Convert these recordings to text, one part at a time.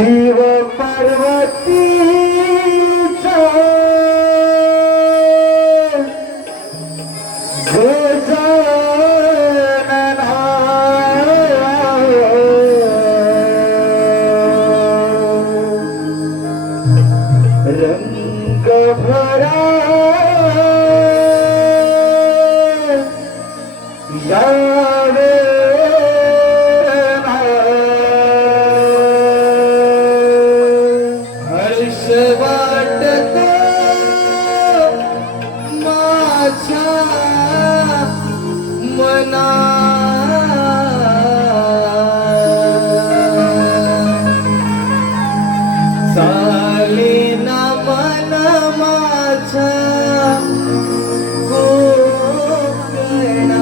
शिव पार्वतीचा गजानना रंग भरा यावे वाटतो माझ्या मना चाले ना मन माझा कोकणा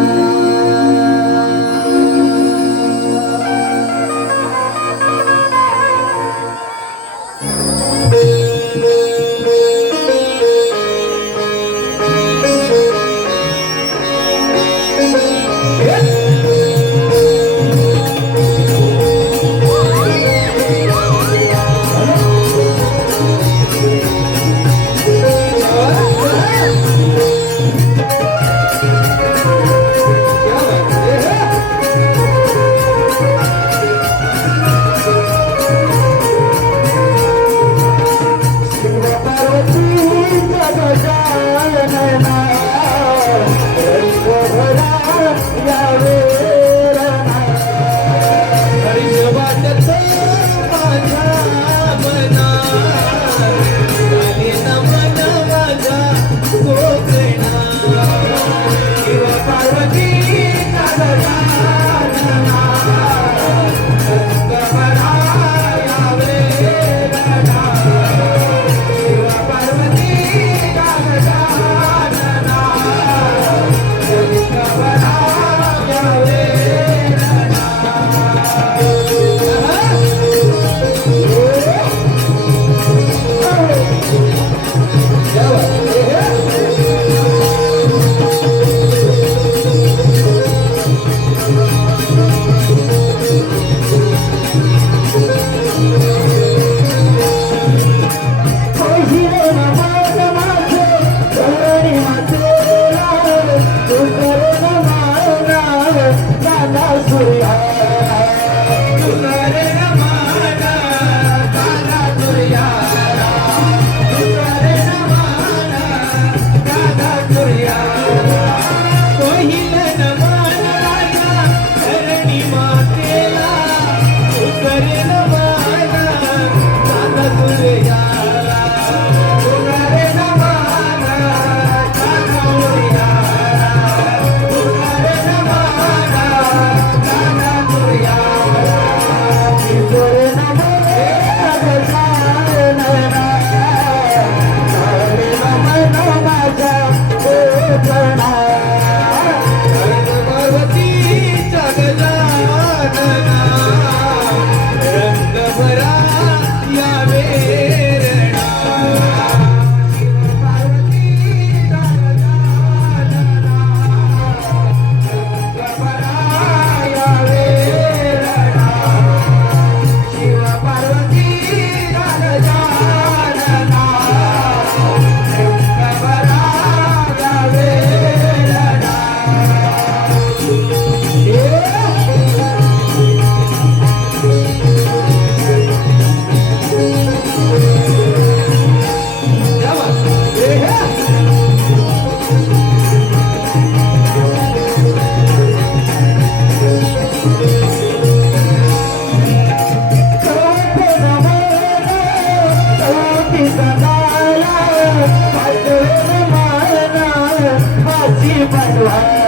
Bye.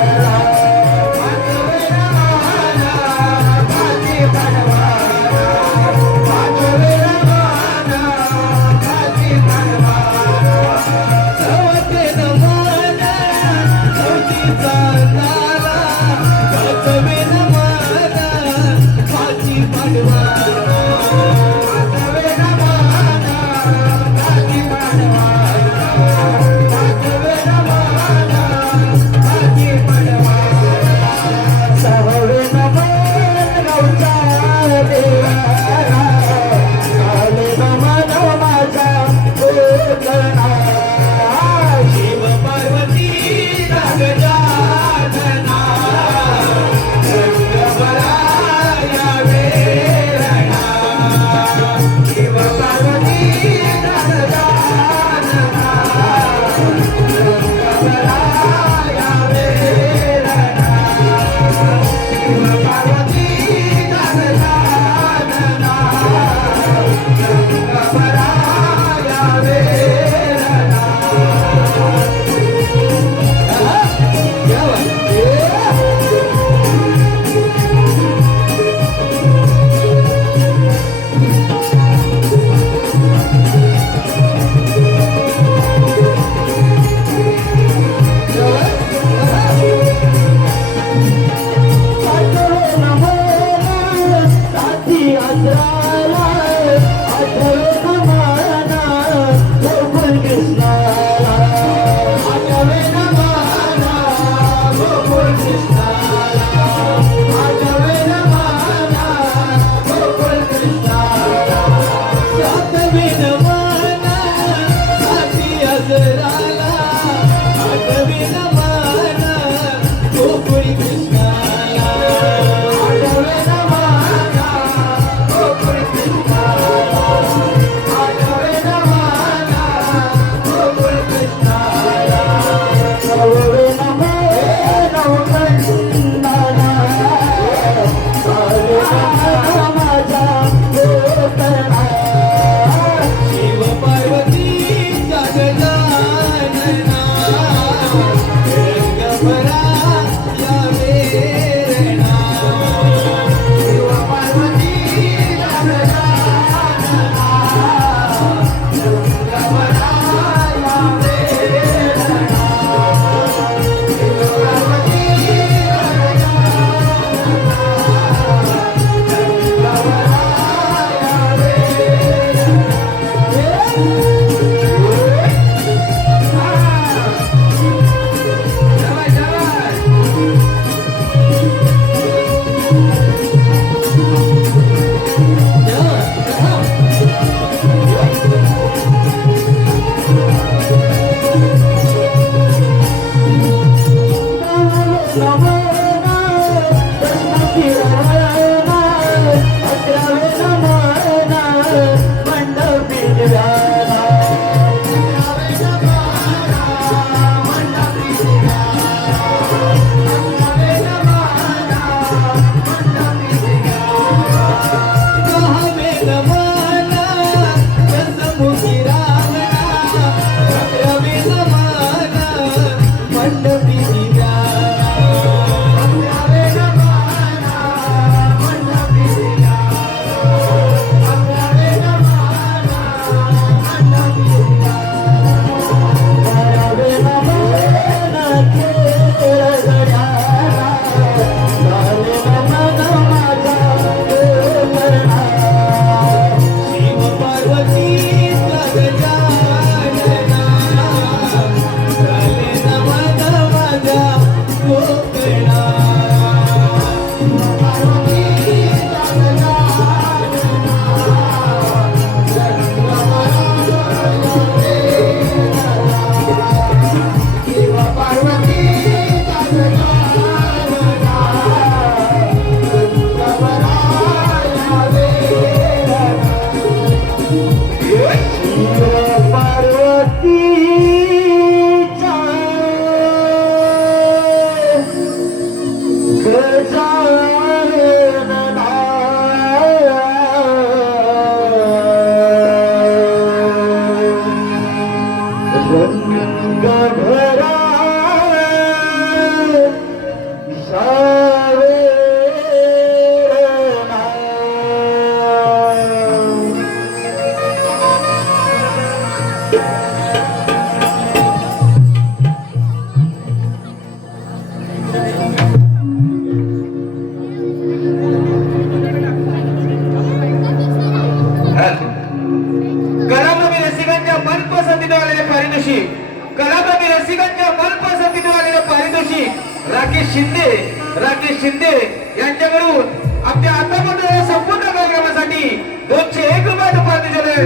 राकेश शिंदे यांच्याकडून आपल्या आता मंडळाच्या संपूर्ण कार्यक्रमासाठी 201 रुपये उपाधी दिले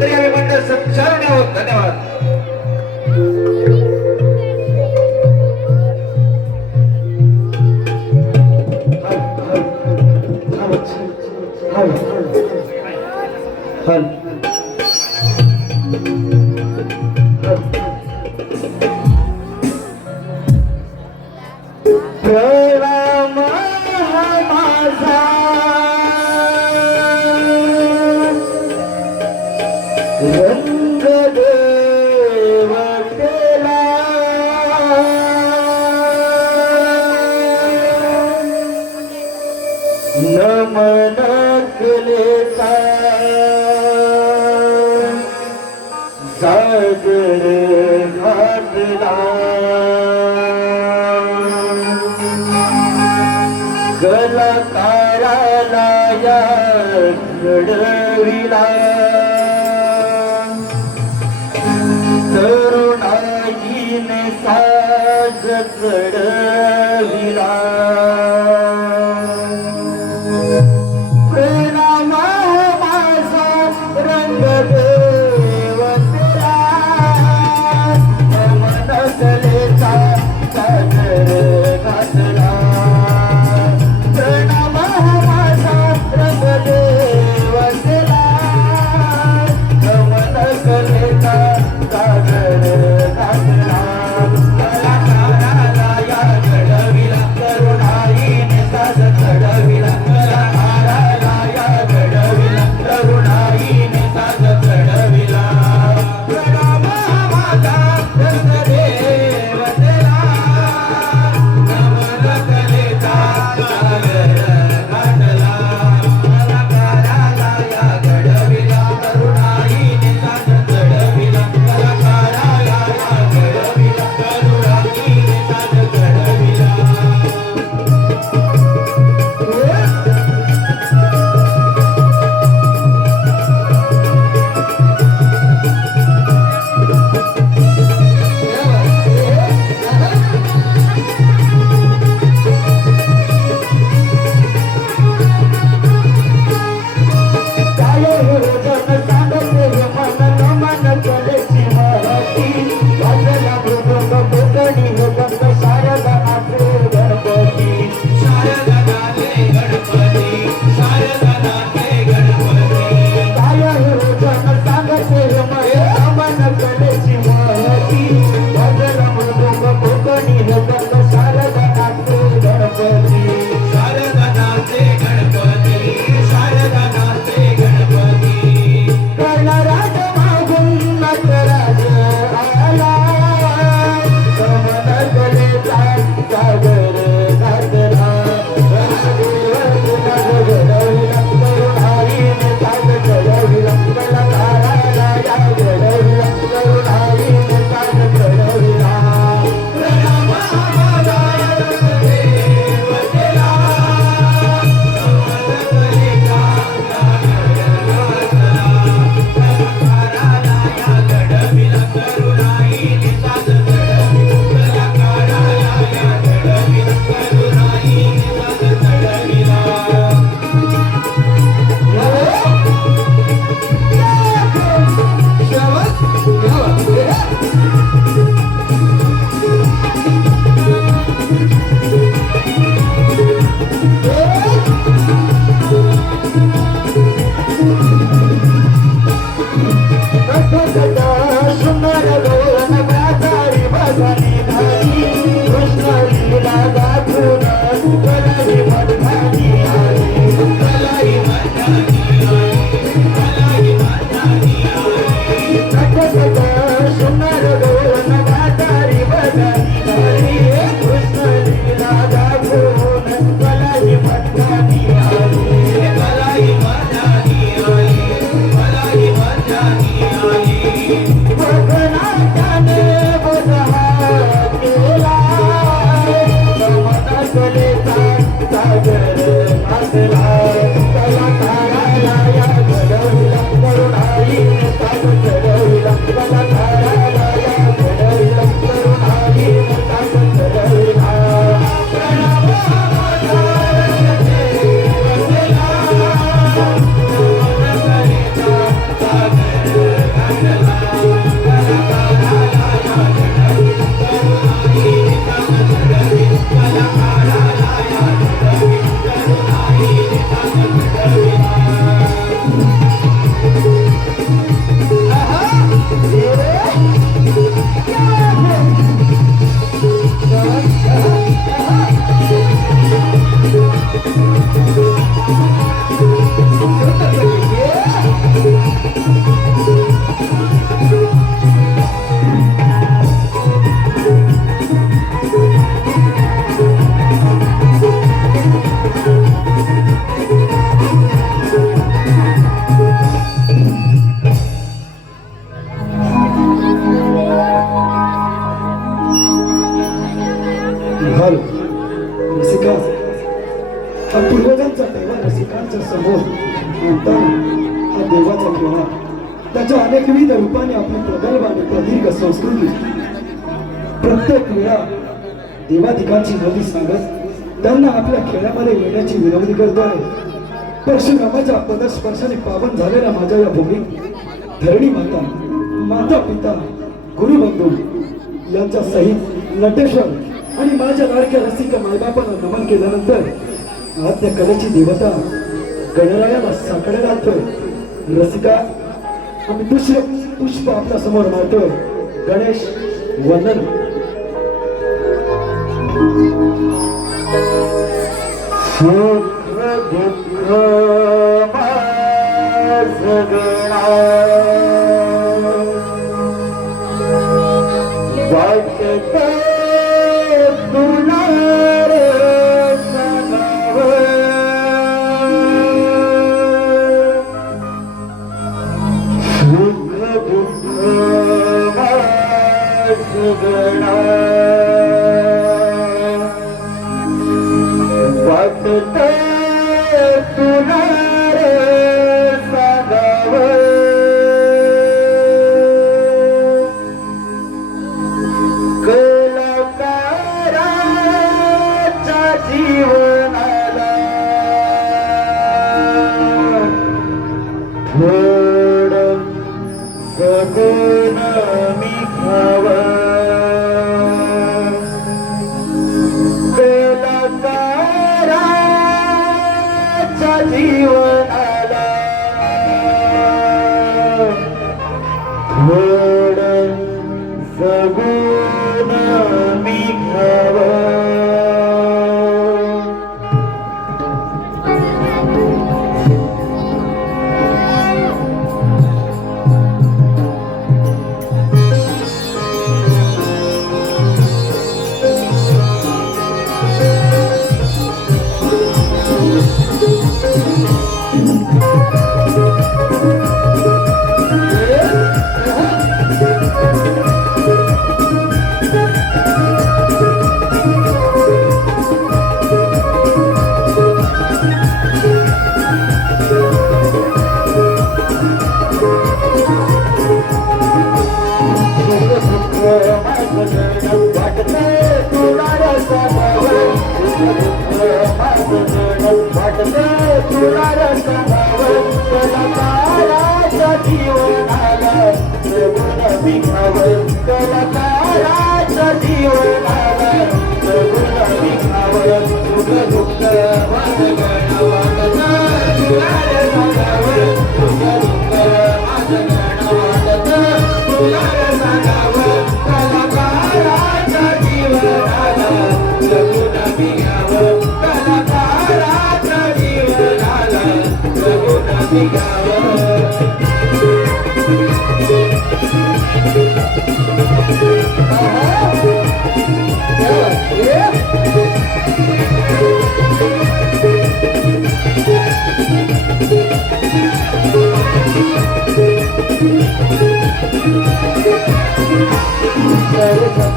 तरी आम्ही मंडळ सत्कारून आहोत. धन्यवाद. प्रणाम माझा रंग देवतेला नमन केले का सागर घातला कलाकाराला या घडविला तरुणाईने साज घडविला प्रणाम माझा रंग देवतेला नमन कलेचा सागर घातला प्रणाम माझा रंग देवतेला नमन कलेचा सागर घातला कलाकाराला या घडविला तरुणाईने साज घडविला आमच्या समोर आणताना हा देवाचा खेळा त्याच्या अनेकविध रूपाने आपली प्रगल्भ आणि प्रदीर्घ संस्कृती प्रत्येक वेळा देवाधिकांची नदी सांगत त्यांना आपल्या खेळामध्ये येण्याची विनंती करतोय. परशुरामाच्या पदस्पर्शाने पावन झालेल्या माझ्या या भूमीत धरणी माता, माता पिता, गुरुबंधू यांच्या सहित नटेश्वर आणि माझ्या लाडक्या रसिक मायबापांना नमन केल्यानंतर आज त्या कलेची देवता गणरायाला साकडे घालतोय. रसिका आम्ही दुसरे पुष्प आपल्या समोर मारतोय. गणेश वंदन. सुख दुःख माझगणा वाटत तुला रे सगावं. सुख दुःख माझगणा वाटत तुला रे सगावं. कलाकाराच्या जीवनाला थोडं सगुण मी खावं. कलाकाराच्या जीवनाला थोडं सगुण मी खावं. कलाकाराच्या जीवनाला सगुण मी खावं. कलाकाराच्या जीवनाला सगुण मी खावं. सुख दुःख माझं गण वाटत तुला रे सांगावं. सुख दुःख माझं गण वाटत तुला रे सांगावं. कलाकाराच्या जीवनाला सगुण मी घ्यावं. कलाकाराच्या जीवनाला सगुण मी घ्यावं.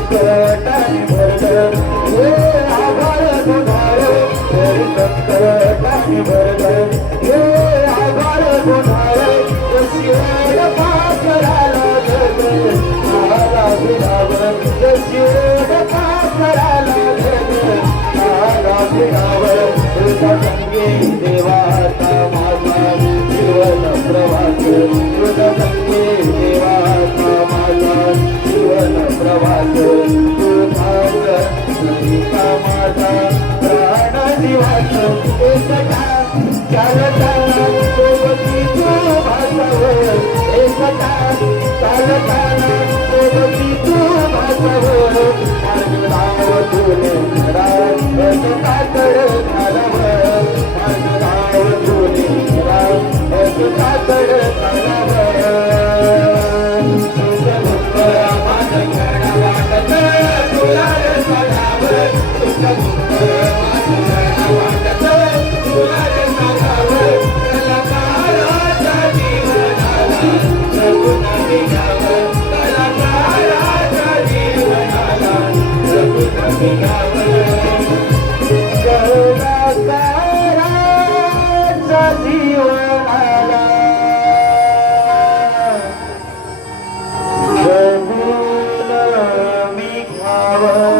संकटाने भरलं हे आभाळ गुन्हाळ. संकटाने भरलं हे आभाळ गुन्हाळ. शिवड पाखराला धरलं मला भिडावं. शिवड पाखराला धरलं मला भिडावं. तुझा संगे देवाचा माझा जीवन प्रवास. तुझा संगे देवाचा माझा जीवन प्रवास. तुझाच संगीता माझा प्राण जीवाच. एकटा चालताना सोबती तू भासावं. एकटा चालताना सोबती तू भासावं. माझं नाव तुले राम कातड घालावं. माझं नाव तुले राम कातड घालावं. सुख दुःख माझं गण वाटत तुला रे सांगावं. सुख दुःख माझं गण वाटत तुला रे सांगावं. कलाकाराच्या जीवनाला सगुण मी घ्यावं. कलाकाराच्या जीवनाला सगुण मी घ्यावं. कलाकाराच्या जीवनाला जगून मी घ्यावं.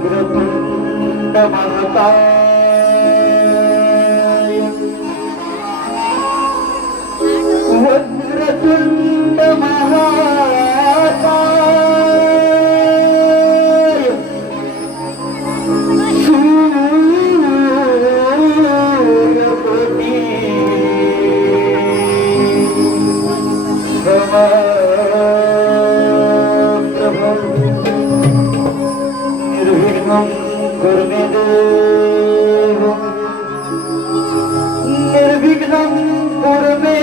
वक्रतुंड महाकाय वक्रतुंड महाकाय सूर्यकोटी समप्रभ निर्विघ्नं कुरु देव निर्विघ्नं कुरु मे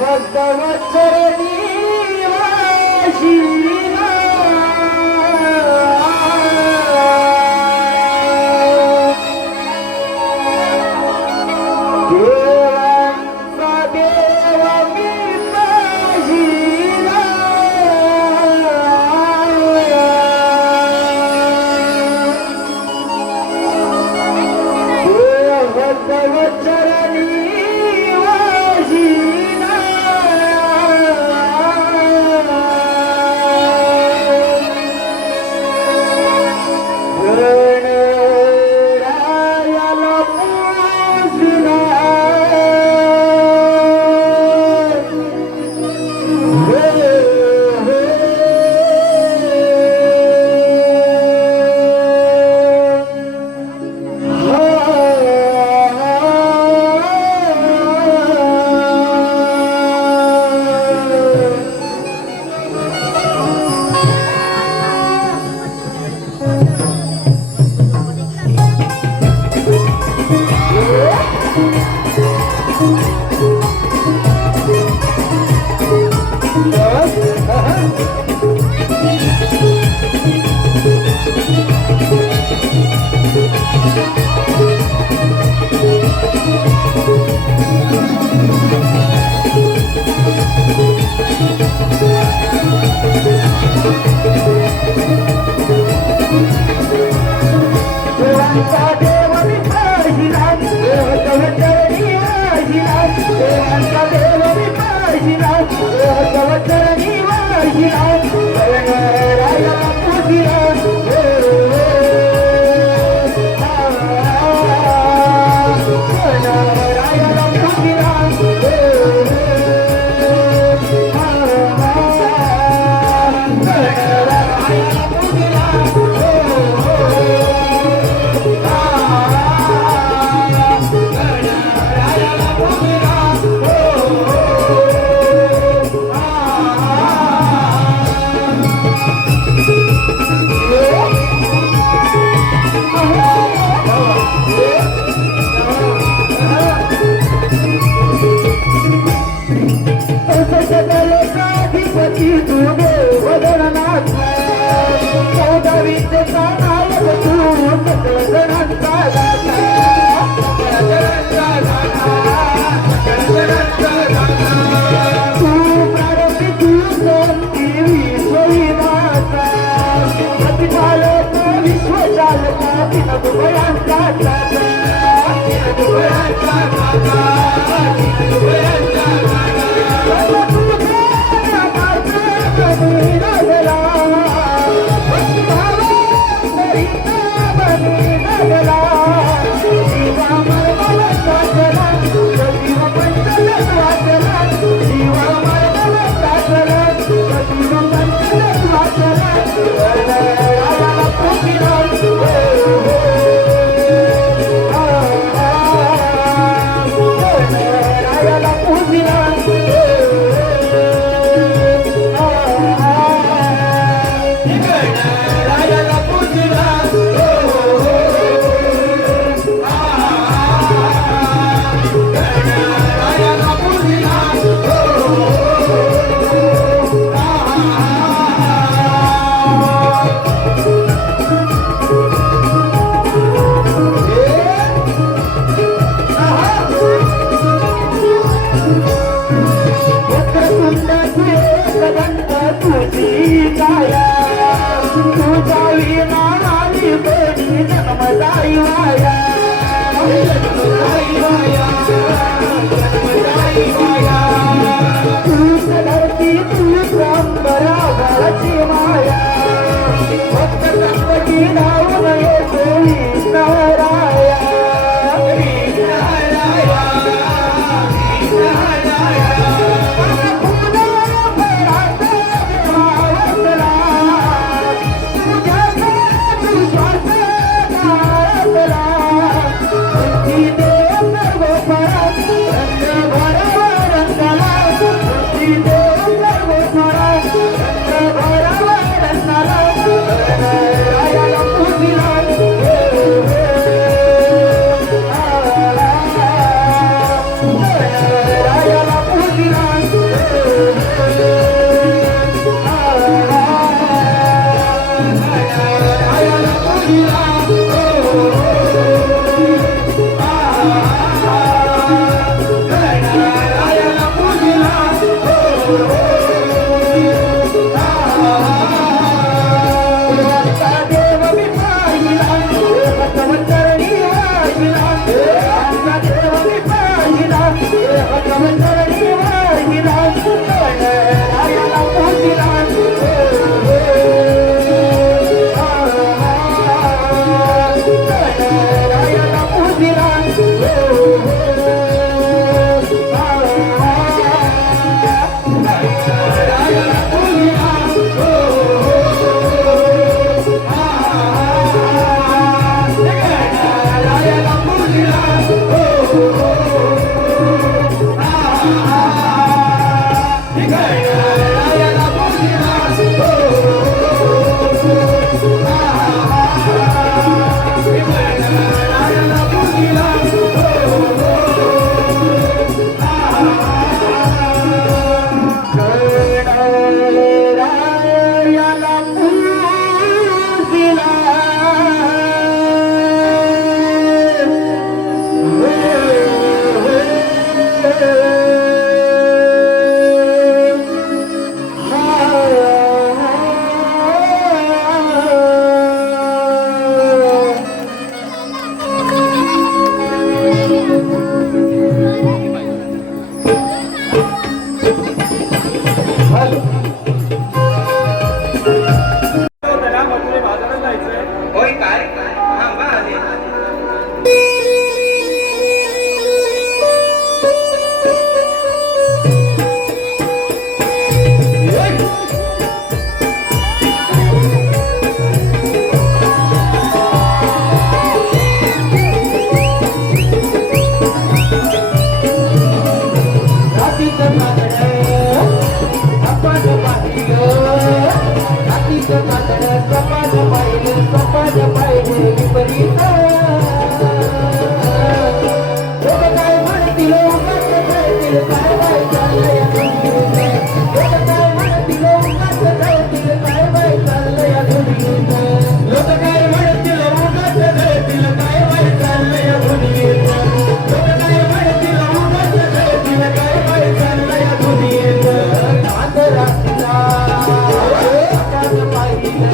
भगवचरणी वाशिना विचारक विश्व चालका दिन दुबयांचा चाका होय काय हा बा आले.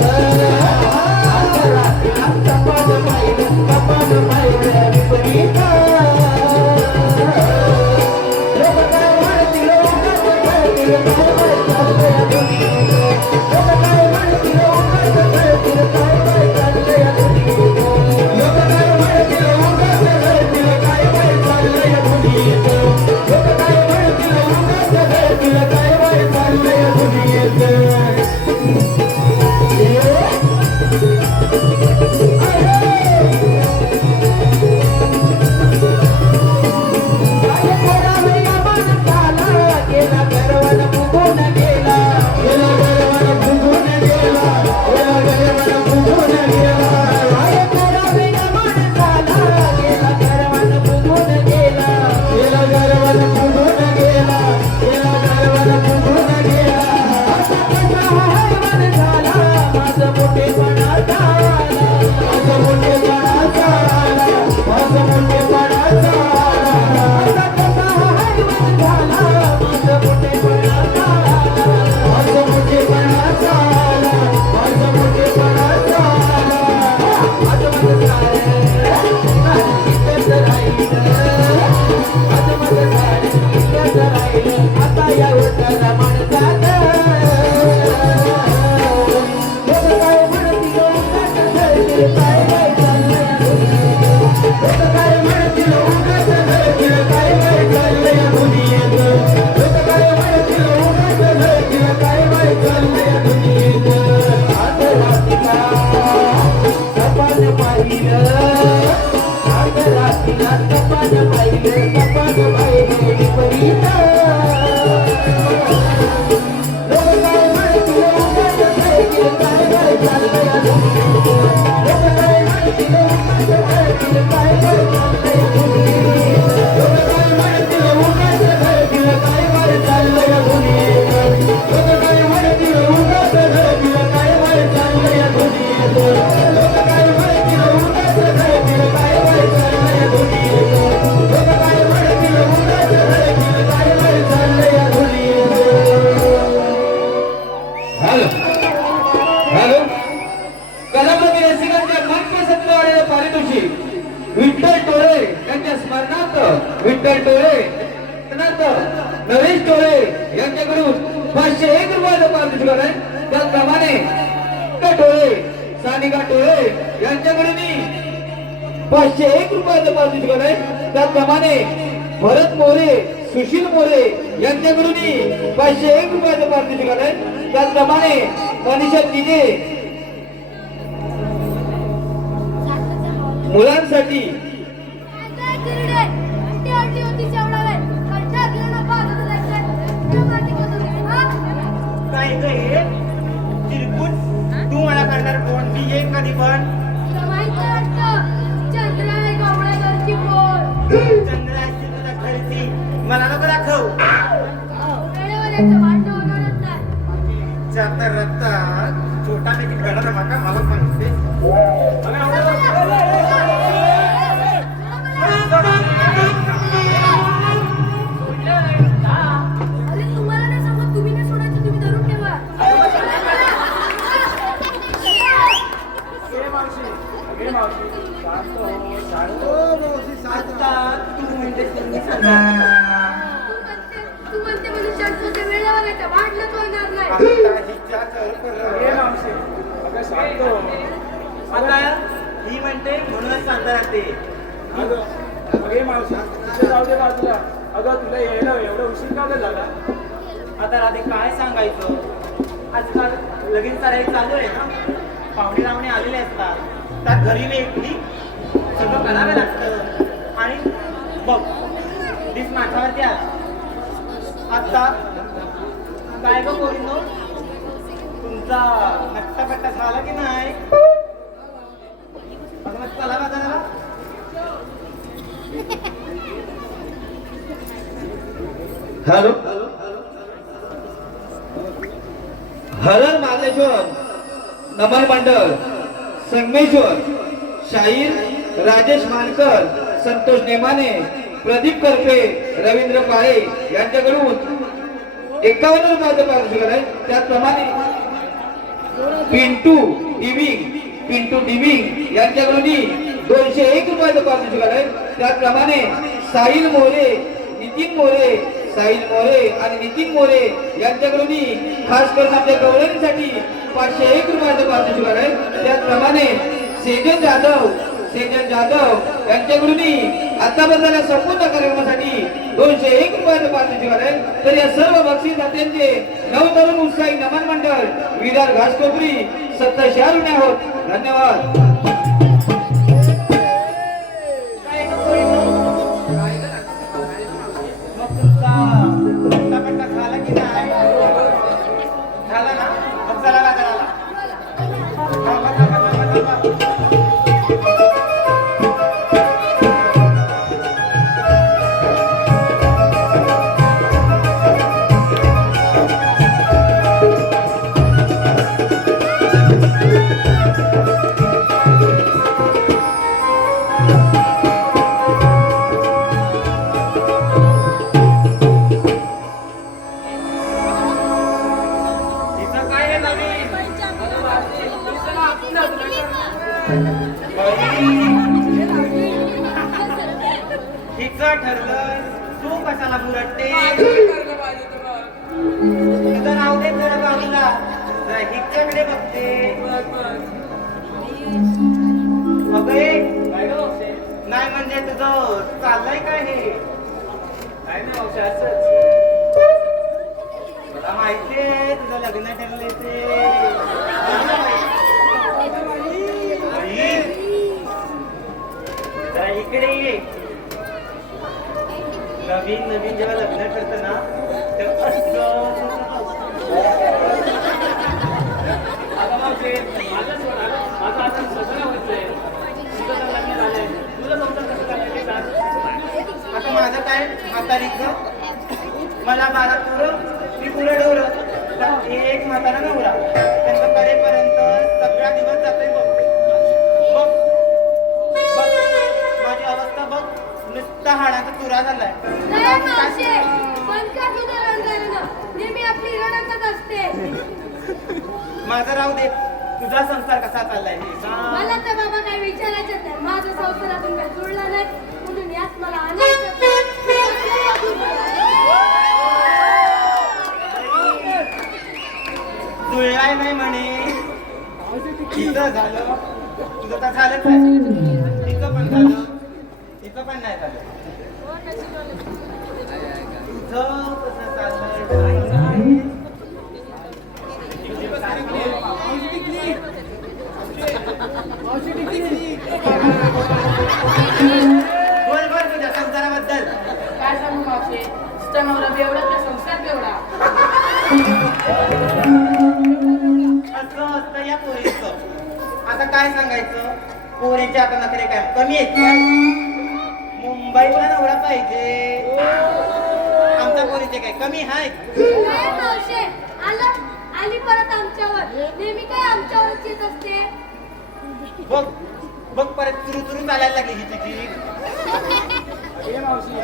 राजा बाय चाललंय या दुनियेत लोक काय म्हणतील उगाच घडतील काय बाय चाललंय या दुनियेत लोक काय म्हणतील उगाच घडतील काय बाय चाललंय या दुनियेत आता या उठाला माणसात लोक काय म्हणतील उगाच घडतील काय बाय चाललंय या दुनियेत लोक काय म्हणतील उगाच घडतील काय बाय चाललंय या दुनियेत लोक काय म्हणतील उगाच घडतील काय बाय चाललंय या दुनियेत आज रात्रीला सपान पाहिलं आज रात्रीला सपान पाहिलं सपान पाहिलं विपरीत लोक काय म्हणतील उगाच घडतील काय बाय चाललंय या दुनियेत लोक काय म्हणतील उगाच घडतील काय बाय चाललंय या दुनियेत लोक काय म्हणतील उगाच घडतील काय बाय चाललंय या दुनियेत लोक काय म्हणतील उगाच घडतील काय बाय चाललंय या दुनियेत लोक काय म्हणतील उगाच घडतील काय बाय चाललंय या दुनियेत लोक काय म्हणतील उगाच घडतील काय बाय चाललंय या दुनियेत हॅलो हॅलो कलापती रसिकांच्या मनपसंत वाढलेलं पारितोषिक विठ्ठल टोळे यांच्या स्मरणार्थ विठ्ठल टोळे स्मरणार्थ नरेश टोळे यांच्याकडून 501 रुपयाचं पारितोषिक आहे. त्याचप्रमाणे टोळे सानिका टोळे यांच्याकडून 501 रुपयाचं पारितोषिक आहे. त्याचप्रमाणे भरत मोरे सुशील मोरे यांच्याकडून 501 रुपयाचं पारितोषिक आहे. त्याचप्रमाणे मनीषा तिने मुलांसाठी काय ग हे चिरकुट तू मला करणार कोण मी येईन कधी पण चंद्राची तुझा खर्ची मला नको दाखव चार रत्ता छोटा पैकी गडा माका मला सांगते आता ही म्हणते म्हणूनच सांगता ते जाऊ दे बाजूला. अगं तुला यायला एवढं उशीर का झाला? आता राधे काय सांगायचं आजकाल लगीन सराई चालू आहे ना पाहुणे रावणे आलेले असतात त्यात घरी मी एकटी सगळं करावं लागतं आणि बघ दिस माझ्यावरती आता काय ग बोललो तुमचा नक्कापट्टा झाला की नाही चला का जरा हॅलो हरण मार्लेश्वर नमन मंडळ संगमेश्वर शाहीर राजेश मानकर संतोष नेमाने प्रदीप करपे रवींद्र पाळे यांच्याकडून 51 रुपयाचं पारितोषिक आहे. त्याचप्रमाणे पिंटू डिविंग यांच्याकडून 201 रुपयाचं पारितोषिक आहे. त्याचप्रमाणे साहिल मोरे आणि नितीन मोरे यांच्याकडून खास करून आपल्या गवळणीसाठी 501 रुपयाचं पारितोषिक आहे. त्याचप्रमाणे सेजन जाधव यांच्याकडून आतापर्यंत संपूर्ण कार्यक्रमासाठी 201 रुपयाचं पारितोषिक आहे. तर या सर्व बक्षीस दात्यांचे नवतरुण उत्साही नमन मंडळ विरार घासकोपरी 27 ऋणी आहोत. धन्यवाद. काय नको येतो? मग तुमचा पट्टा झाला की नाही? झाला ना? मग चला ना घराला. थांबा. हिचं ठरलं तू कशाला बुरटते? तुझं नाव दे जरा बाजूला. जरा हिच्याकडे बघते. अगे नाही म्हणजे तुझं चाललंय काय हे? काय नाही मावशी असंच. तुला माहितीये तुझं लग्न ठरले ते. जरा इकडे ये. नवीन जेव्हा लग्न करतं ना तेव्हा आता मावशी माझं सोड आलं. माझं आता सगळं व्हायचंय. तुझं तर लग्न झालंय. तुझं संसार कसं करायचं ते सांग. आता माझं काय म्हातारीचं मला 12 पोरं ती पुढे डोरं तर एक म्हातारा नवरा त्यांचं करेपर्यंत सगळा दिवस जातोय बघ. बघ बघ माझी अवस्था बघ. नुसता हाडाचा चुरा झालाय. नाही मावशे, पण का तुझं रंगायला नेहमी आपली रडतच असते. माझं राहू दे. तुझा संसार कसा चाललाय हे सांग. मला तर बाबा काही विचारायचंच नाही. माझं संसारातून काही जुळलं नाही म्हणून यात मला आणायचं. जुळलाय नाही म्हणे. तिचं झालं तुझं तर झालंच नाही. तिचं पण झालं तिचं पण नाही झालं. तुझं कसं चाललंय? बोल बोल तुझ्या संसाराबद्दल. काय सांगू मावशे, तुझा नवरा बेवडा तर संसार बेवडा. असं असतं या पोरीचं. आता काय सांगायचं? पोरीचे आता नखरे काय कमी आहेत काय? मुंबईला नवरा पाहिजे. आमच्या पोरीचे काय कमी आहेत? नाही मावशे, आली परत आमच्यावर. नेहमी काय आमच्यावरच येत असते. बघ बघ परत चुरू चालायला लागली ही तुझी. अरे मावशी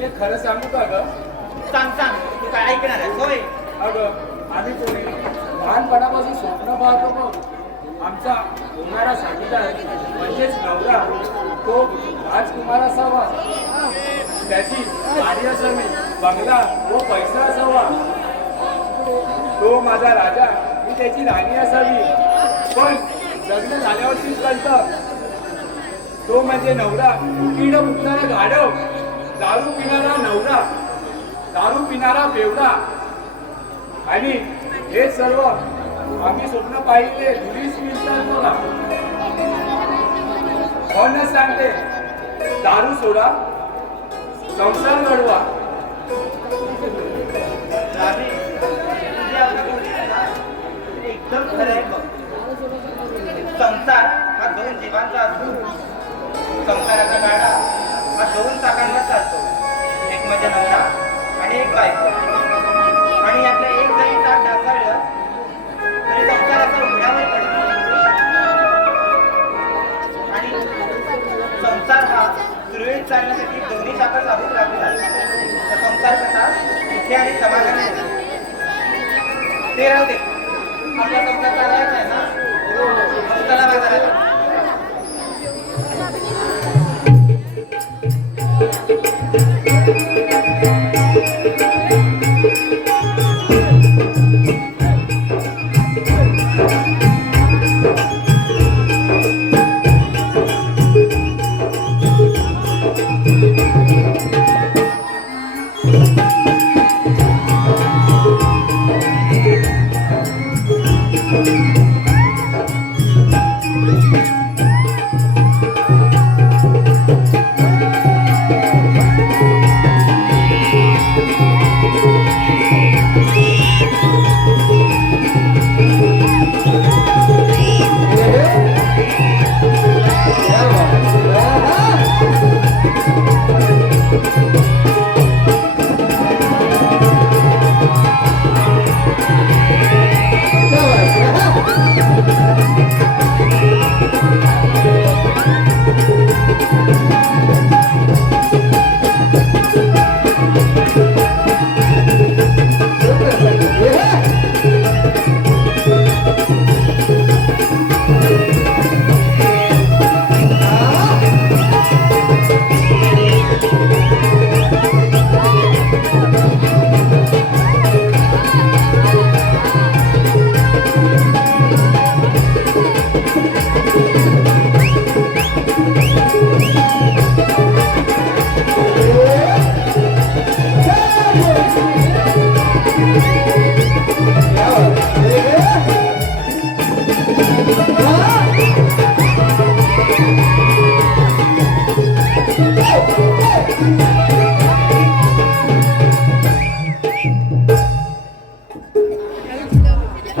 हे खरं सांगू का ग? सांग सांग तू काय ऐकणार आहेस होय? अगं आम्ही कोणी लहानपणापासून स्वप्न पाहतो बघ. आमचा होणारा साथीदार म्हणजेच नवरा तो राजकुमार असावा. त्याची गाडी असावी, बंगला व पैसा असावा. तो माझा राजा, मी त्याची राणी असावी. पण लग्न झाल्यावरतीच कळतं तो म्हणजे नवरा किड मुकणारा गाढव, दारू पिणारा नवरा, दारू पिणारा बेवडा. आणि हे सर्व आम्ही स्वप्न पाहिले धुळीस मिळतात मला. म्हणूनच सांगते दारू सोडा, संसार घडवा. एकदम खरं आहे बघ. संसार हा 2 जीवांचा असतो. संसाराचा गाडा हा 2 चाकांवर चालतो. एक म्हणजे नवरा आणि एक बायको. आणि आपलं एक जरी चाक ढासळलं तरी संसाराचा उघड्यावर पडतो. आणि संसार हा सुरळीत चालण्यासाठी दोन्ही चाकं चालूच लागतात. तर संसार कसा सुखी आणि समाधानी आहे. ते राहू दे. आपला संसार चालायचा आहे ना. चला बाजारात.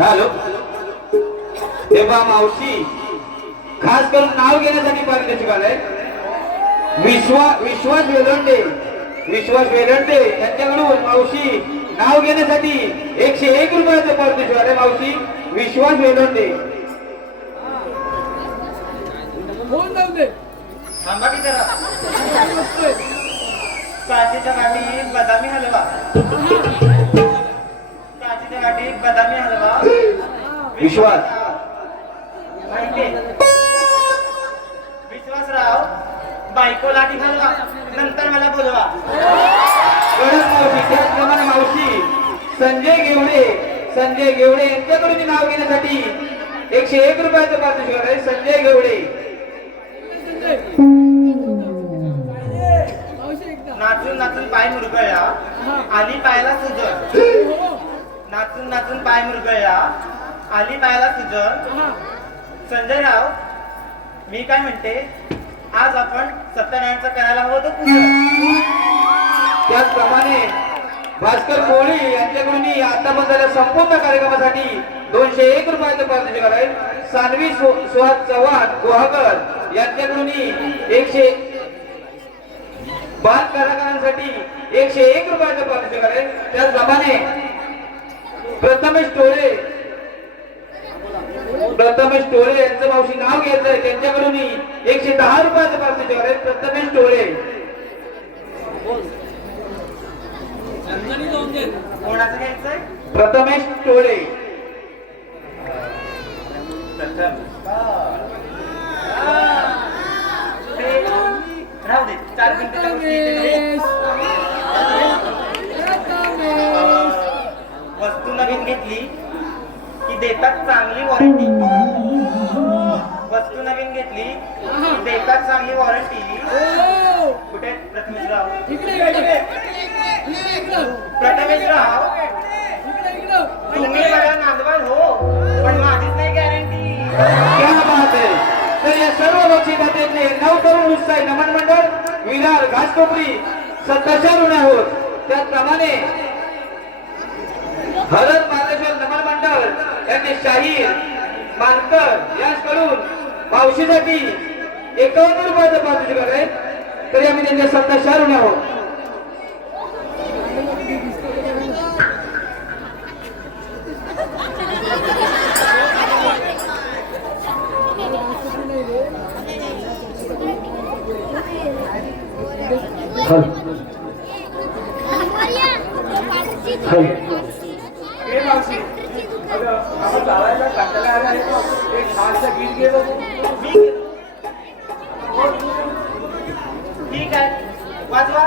हॅलो तेव्हा मावशी खास करून नाव घेण्यासाठी पाहिजे शिकायलाय विश्वास वेलंडे यांच्याकडून मावशी नाव घेण्यासाठी 101 रुपयाचं पारितोषिक आहे मावशी विश्वास वेलंडे. फोन जाऊ दे. थांबा की जरा. काचेच्या गाठी बदामी हलवा. काचेच्या गाठी बदामी हलवा. विश्वास माहिती विश्वासराव बायको लाठी हलवा नंतर मला बोलवा. कडक मावशी त्याचप्रमाणे मावशी संजय घेवडे यांच्याकडून नाव घेण्यासाठी 101 रुपयाचं पारितोषिक आहे संजय घेवडे. नाचून नाचून पाय मुरगळला आली पायाला सुजन. नाचून नाचून पाय मुरगळला आली पायाला सुजन. संजयराव मी काय म्हणते आज आपण सत्यनारायणचं करायला हवं होतं पूजन. त्याचप्रमाणे भास्कर कोळी यांच्याकडून आतापर्यंत संपूर्ण कार्यक्रमासाठी 201 रुपयाचं पारितोषिक आहे. सानवी सुहास चव्हाण गुहागर यांच्याकडून 100 बाल कलाकारांसाठी 101 रुपयाचं पारितोषिक आहे. त्याचप्रमाणे प्रथमेश टोळे यांचं मावशी नाव घ्यायचंय त्यांच्याकडून 110 रुपयाचं पारितोषिक आहे. प्रथमेश टोळे कोणाचं घ्यायचंय प्रथमेश टोळे. राहू दे 4 मिनिटाच्या गोष्टी. वस्तू नवीन घेतली की देतात चांगली वॉरंटी. वस्तू नवीन घेतली की देतात चांगली वॉरंटी. कुठे प्रथमेशराव प्रथमेशराव तुम्ही मला नांदवाल हो पण माझीच नाही गॅरंटी. क्या बात है. तर या सर्व बक्षिसाचे नवतरुण उत्साही नमन मंडळ विरार घासकोपरी 17 ऋण आहोत. त्याचप्रमाणे हरद महाराष्ट्र नमन मंडळ यांनी शाहीर मानकर यांच्याकडून मावशीसाठी 51 रुपयाचं पारितोषिक आहे. तरी आम्ही त्यांच्या 17 ऋण आहोत. हे मावशी अगं आपण चालायला कंटाळा आला आहे तो. एक छानसं गीत घे बघू. ठीक आहे वाजवा.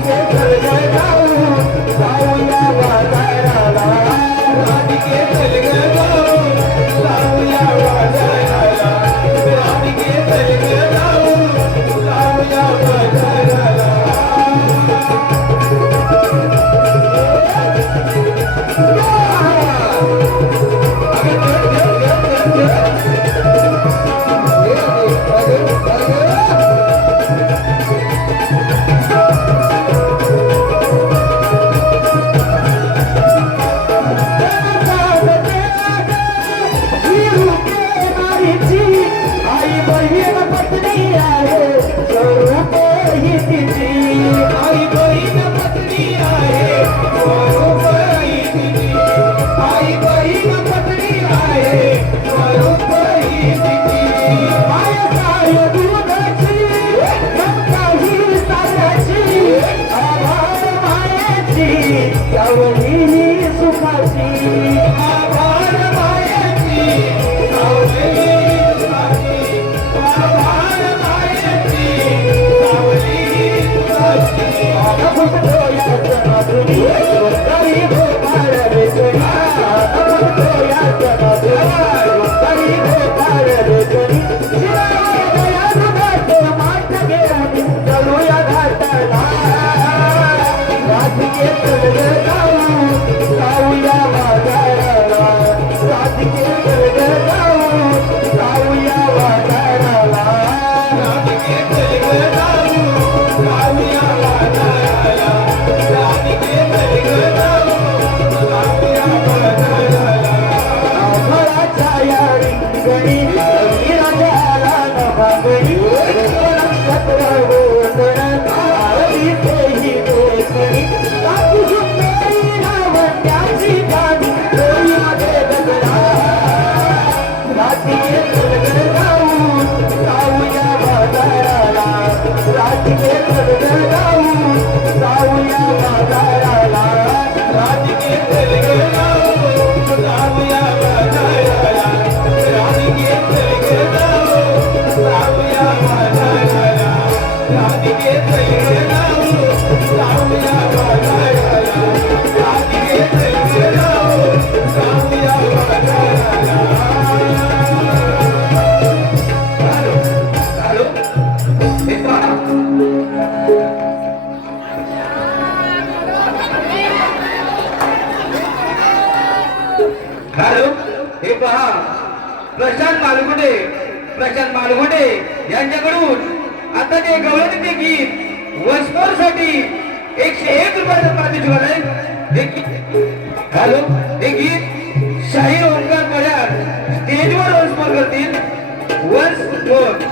राधिके चल ग जाऊ जाऊया बाजाराला राधिके चल ग जाऊ जाऊया बाजाराला राधिके चल ग जाऊ जाऊया बाजाराला हे पहा प्रशांत मालगुडे यांच्याकडून आता ते गवळणीचे गीत वसपोर साठी 101 रुपयाचं पारितोषिक आहे. हॅलो हे गीत शाहीर ओंकार पड्यार स्टेजवर वसपोर करतील. वसपोर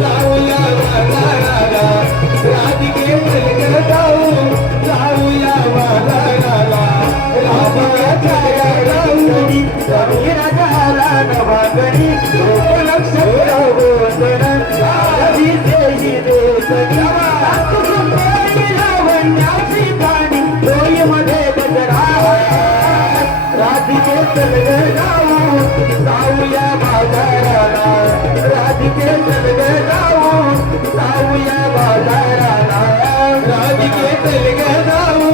जाऊया बाजाराला स्वामी राजाला नवागणी गोकुलक्ष वंदन आधी देही देसनी लावण्याची पाणी डोई मध्ये गजरा राधिके चलग जाऊ जाऊया बाजाराला राधिके चलग जाऊ जाऊया बाजाराला राधिके चलग जाऊ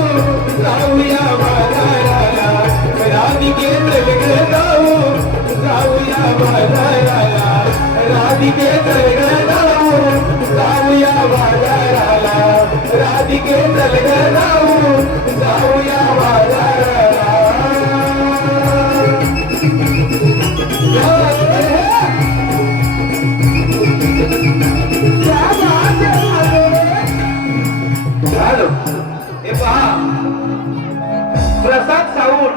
जाऊया बाजाराला राधिके चलग जाऊ जाऊया बाजाराला राधिके चलग जाऊ जाऊया बाजाराला राधिके चलग जाऊ जाऊया बाजाराला हॅलो हे पहा प्रसाद सावंत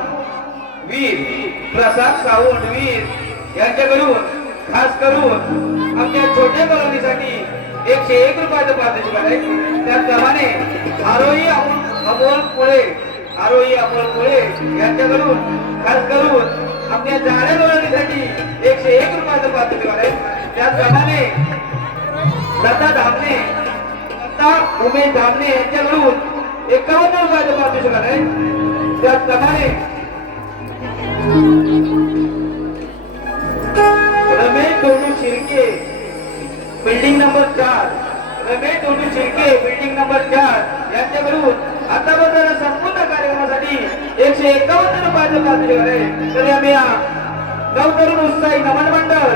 वीर यांच्याकडून खास करून आमच्या छोट्या कॉलनीसाठी 101 रुपयाचं पारितोषिक आहे. त्याचप्रमाणे आरोही अमोल पुळे यांच्याकडून खास करून आमच्या जाड्या कॉलनीसाठी 101 रुपयाचं पारितोषिक आहे. त्याचप्रमाणे लता उमेश धामणे यांच्याकडून 51 रुपयाचं पारितोषिक आहे. त्याचप्रमाणे रमेश डोडू शिर्के बिल्डिंग नंबर 4 यांच्याकडून आतापर्यंत संपूर्ण कार्यक्रमासाठी 151 रुपयाचं पारितोषिक आहे. तरी आम्ही नवतरुण उत्साही नमन मंडळ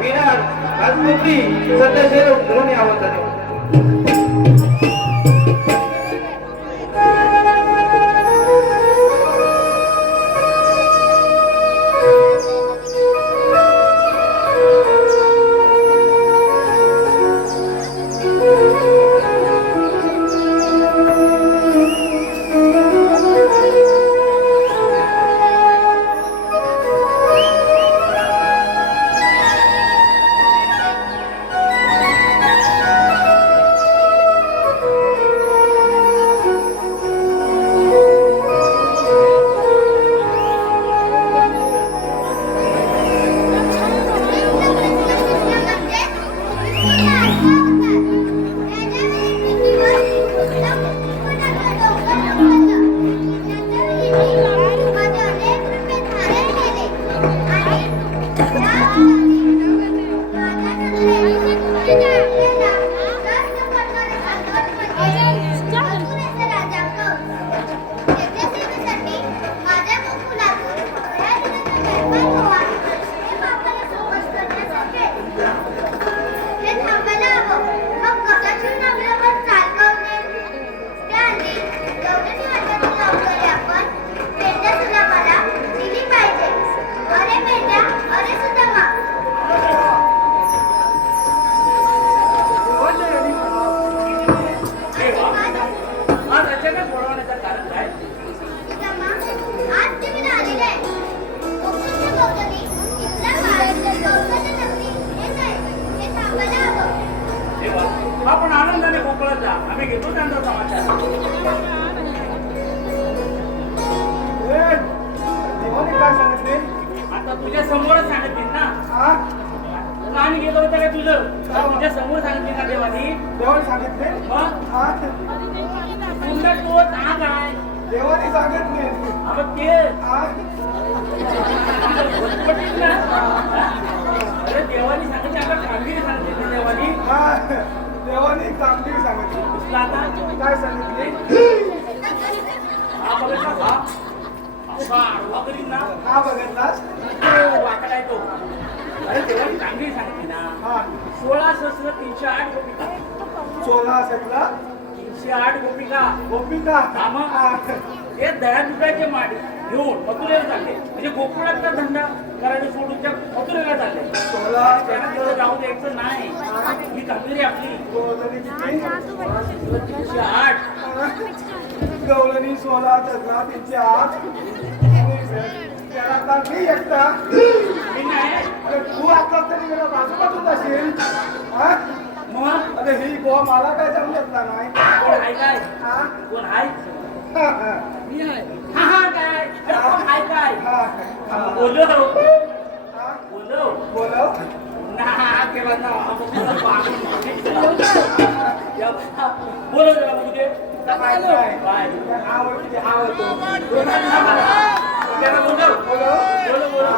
विरार राजपुत्री सदस्य म्हणून यावं धन्यवाद. आपण आनंदाने कोकणात जा. आम्ही घेतो त्यांचा समाचार. काय सांगितले आता तुझ्या समोरच सांगितली ना. आणि गेलो होतं काय तुझं तुझ्या समोर सांगितली ना देवानी. देवाने सांगितले मग तुमचा तोच हा काय देवाने सांगितले मग ते पटेल ना. अरे देवानी सांगितले आपण कामगिरी सांगितली देवानी. देवाने कामगिरी सांगितली. दिसला आता काय सांगितले हा बघितला हा आडवा करीन ना. हा बघितलास वाकडा आहे तो. अरे देवानी कामगिरी सांगितली ना. 16 सहस्र 308 गोपिका. 16 सतरा 308 गोपिका. गोपिका हे दह्यादुधाचे माडी घेऊन मथुरेला चालले. म्हणजे गोकुळातला धंदा करायला सोडून त्या मथुरेला चालले. 16 त्यांना तेवढं जाऊ द्यायचं नाही. ही कामगिरी आपली. 308 गवळणी 16 सतरा 308 त्याला मी एकटा. मी नाही. अरे तू आता तरी मला बाजूबाजूच असेल. मग अरे ही गोवा मला काय जमत नाही. कोण आहे काय हा? कोण आहे हा, हा. मी आहे. हा हा काय अरे कोण आहे काय काय हा. बोलो हा? बोलो बोलो ना केला ना बोलो जरा म्हणजे काय काय काय आवडते आवडतो त्याला बोलो बोलो बोलो बोलो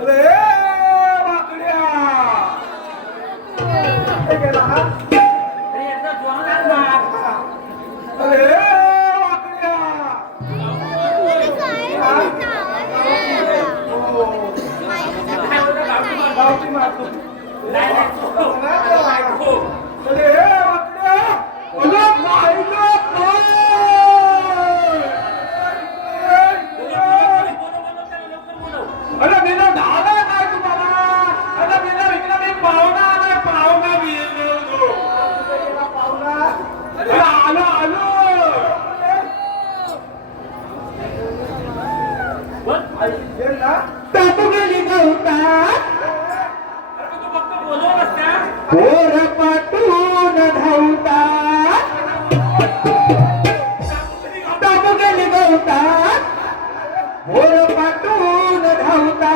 अरे बाकड्या हे गेला हा अरे एकदा जोरात मार अरे बाकड्या काय होतं गावठी मार गावठी मारतो नाही नाही अरे बाकड्या अरे मायला अरे मी ना धावला काय तुम्हाला अरे मी ना इकडे मी पाहुणा आलाय पाहुणा मी पाहुणा अरे आलो आलो ये ना टाकू गेली गवता तू फक्त बोलव नसत्या पोर पाटून धावता टाकू गेली गवता पोर पाटून धावता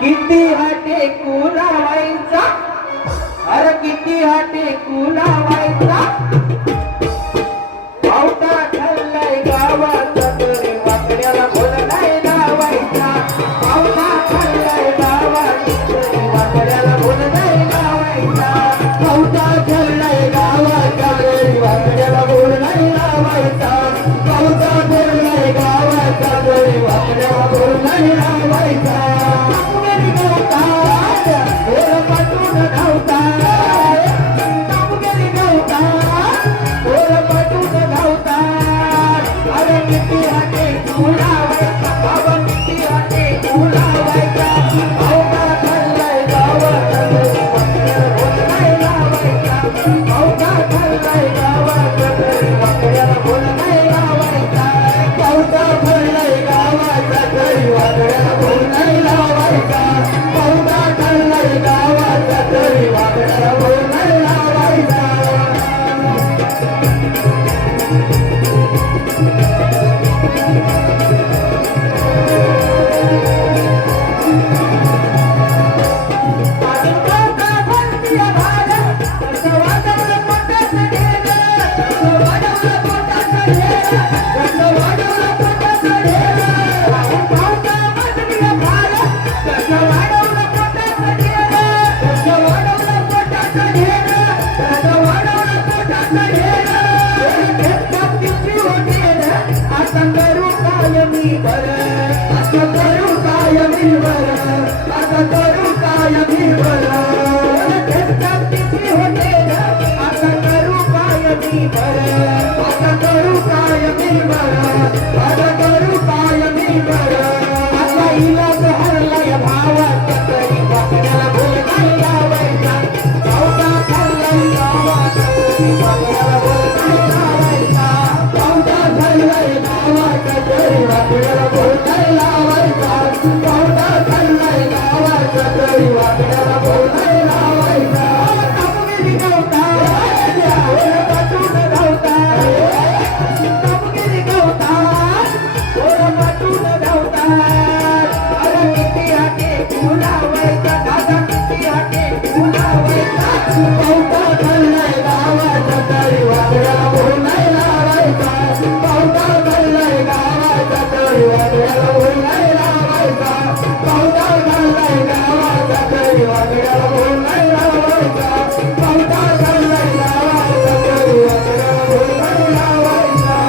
किती हाटे कुलावायचा अरे किती हाटे कुलावायचा पावटा ठरलाय गावाचा तरी वाकड्याला बोल नाही लावायचा पावटा ठरलाय गावाचा तरी वाकड्याला बोल नाही लावायचा पावटा ठरलाय गावाचा तरी वाकड्याला बोल नाही लावायचा पावटा ठरलाय गावाचा तरी वाकड्याला बोल नाही लावायचा तामुगेली गवतात बोल पाटून धावतात तामुगेली गवतात बोल पाटून धावतात अरे किती हाटे तुलावायचा बाबा किती हाटे तुलावायचा पावटा ठरलाय गावाचा तरी वाकड्याला बोल नाही लावायचा पावटा ठरलाय गावाचा तरी वाकड्याला बोल नाही लावायचा पावटा ठरलाय गावाचा तरी वाकड्याला बोल नाही लावायचा पावटा ठरलाय गावाचा तरी वाकड्याला बोल नाही लावायचा आता करू काय मी बरं आता करू काय मी बरं आता करू काय मी बरं घेतल्यात किती होते आता करू काय मी बरं आता करू काय मी बरं आता करू काय मी बरं आता इलाज हरलाय भावाचा तरी वाकड्याला बोल नाही लावायचा पावटा ठरलाय गावाचा तरी वाकड्याला बोल नाही लावायचा पावटा ठरलाय गावाचा तरी वाकड्याला बोल नाही लावायचा पावटा ठरलाय गावाचा तरी वाकड्याला बोल नाही लावायचा तामुगेली गवतात बोल पाटून धावतात तामुगेली गवतात बोल पाटून धावतात अरे किती हाटे तुलावायचा दादा किती हाटे तुलावायचा पावटा ठरलाय गावाचा तरी वाकड्याला बोल नाही लावायचा पावटा ठरलाय गावाचा तरी वाकड्याला बोल नाही लावायचा पावटा ठरलाय गावाचा तरी वाकड्याला बोल नाही लावायचा पावटा ठरलाय गावाचा तरी वाकड्याला बोल नाही लावायचा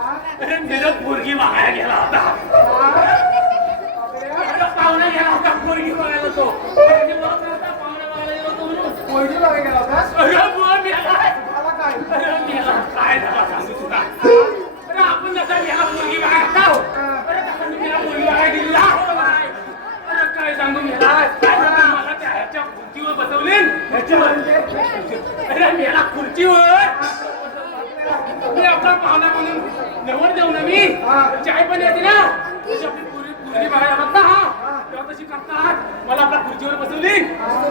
पोरगी बघायला गेला होता पाहुणा गेला होता पोरगी बघायला तो पाहुणा बघायला गेला होतो म्हणून पोरगी बघायला गेला होतास? मला काय काय झाला सांगू तुला अरे आपण जसा गेला पोरगी बघायला जाऊ अरे तसा मी गेला पोरगी बघायला गेला अरे काय सांगू मेला काय झालं मला त्या ह्याच्या खुर्चीवर बसवली ह्याच्यावर अरे मेला खुर्चीवर मी आपला मला म्हणून नवर देऊ ना मी चाय पण येते ना तशी आपली पुरी बघायला बघता तेव्हा तशी करतात मला आपल्या खुर्चीवर बसवली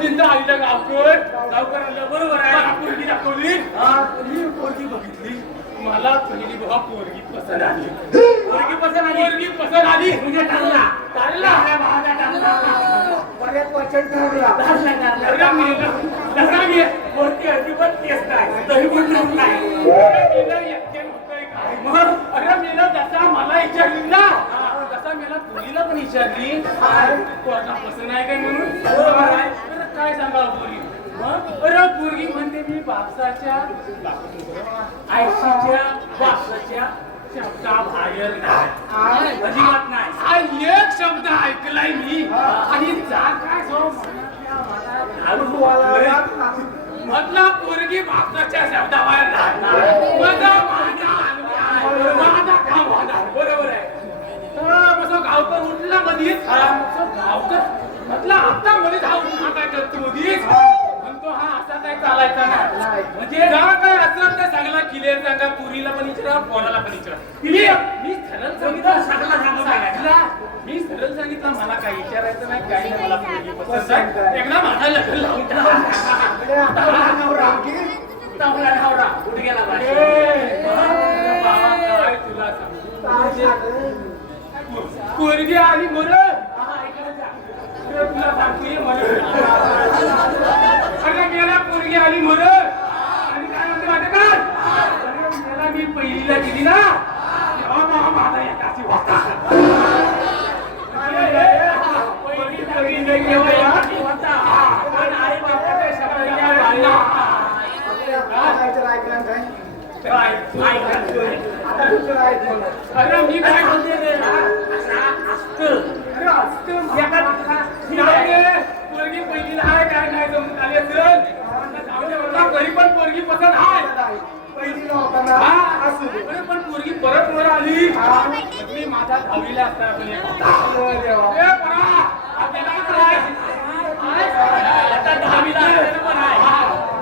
तिथं आलीला गावकर आलं बरोबर आहे पोरगी दाखवली ही पोरगी बघितली मला पहिली बघा पोरगी पसंत आली पोरगी पसंत आली म्हणजे ठरला बऱ्याच वचन ठरला पोरगी अजिबात केस नाही तरी पण नाही अरे मेला जसा मला विचारली ना तसा मेला पोरीला पण विचारली पोरगा पसंत आहे काय म्हणून काय सांगा पोरी अरे पोरगी म्हणते मी बापसाच्या आयशीच्या बापसाच्या शब्दाबाहेर नाही अजिबात नाही हा एक शब्द ऐकलाय मी आणि जा काय म्हटला पोरगी बापसाच्या शब्दाबाहेर नाही माझा काम होणार बरोबर आहे तर गावकर उठला मधीच गावकर म्हटलं आता मध्ये जाऊन काय करतो मधीच म्हणतो हा असा काय चालायचा नाही म्हणजे जा काय असलं तर चांगला क्लिअर सांगा पुरीला पण विचारा पोराला पण विचारा मी सरळ सांगितलं मी सरळ सांगितलं मला काही विचारायचं नाही काही नाही मला पोरगी पसंत आहे एकदा माझा लग्न लावून नवरा कुठे गेला काय तुला पोरगी आली मरत तुला सांगतोय अरे मेला पोरगी आली मरत आणि काय म्हणते माहिती का त्याला मी पहिलीला गेली ना तेव्हा माझा एकाची होता आई बापाच्या शब्दाच्या अरे मी काय म्हणते पोरगी पहिलीला आहे काय नाही जमून आली असेल घरी पण पोरगी पसंत आहे पहिलीला होता पण पोरगी परत वर आली मी माझा दहावीला असताना आता दहावीला पण आहे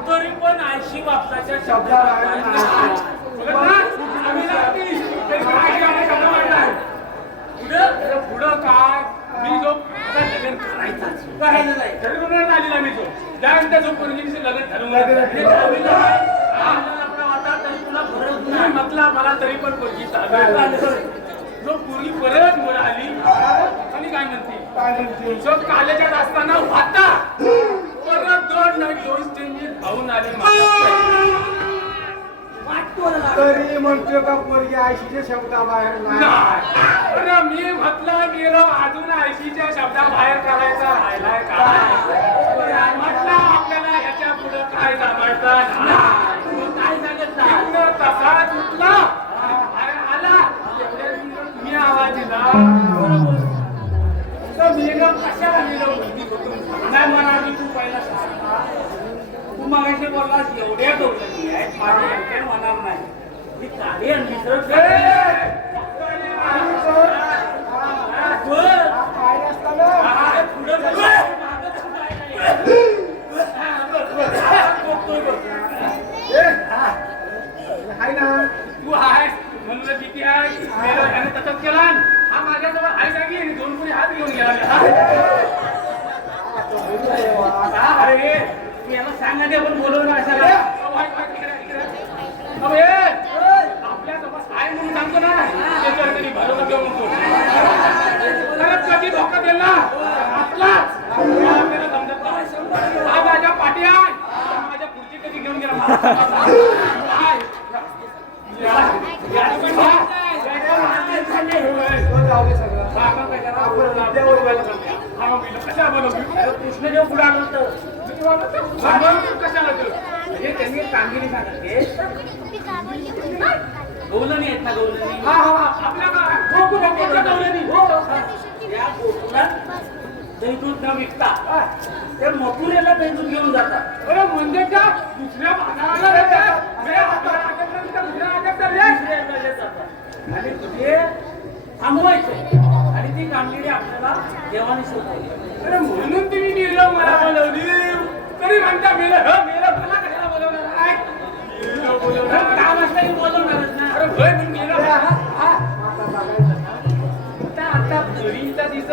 तरी पण ऐशी बापसाच्या शब्दाला पुढं काय मी जो लग्न करायचा नाही ठरवून आलेला मी तो त्यानंतर जो पोरगीशी लग्न ठरवून म्हटला मला तरी पण पोरगी जो पोरगी परत वर आली आणि काय म्हणते जो कालेजात असताना होता परत दोन स्टेंज धावून आली तरी म्हणतो का पोरगी आयशीच्या शब्दाबाहेर नाही मी म्हटलं गेलो अजून आयशीच्या शब्दाबाहेर करायचा राहिलाय काय म्हटलं आपल्याला ह्याच्या पुढे काय जमणार काय सांगितलं तसाच उठला आला मी आवाज दिला मेलो कशाला मेलो नाही म्हणाली तू पहिला तू मगाशी बोललास एवढ्या डोक्याची आहेत माझ्या एकट्या होणार नाही मी काढे आणि आहे ना तू आहेस म्हणलं किती आहे ह्याने तसंच केला हा माझ्याजवळ आहे सांगी आणि दोन कोणी हात घेऊन गेला अरे तू याला सांगा ते पण बोलवलं कशाला आपल्यासोबत आहे म्हणून सांगतो ना त्याच्यावर तरी भरोसा घेऊ नको परत कधी धोका दिला आपलाच आपल्याला समजत नाही हा माझ्या पाठी आहे माझ्या पुढची कधी घेऊन गेला कृष्णदेव पुढे आलं कशाला म्हणजे त्यांनी कामगिरी सांगितली गौलनी आहेत ना गौलनी या गोकुळात दैदूत न विकता त्या मथुरेला दैदूत घेऊन जातात अरे म्हणजे त्या दुसऱ्या भागाला आणि ते थांबवायचे आणि ती कामगिरी आपल्याला देवाने सोपवली अरे म्हणून तुम्ही मेलं मला बोलवली तरी म्हणता मेलं मेलं मला कशाला बोलवणार आहे काम असल्याने बोलवणारच ना अरे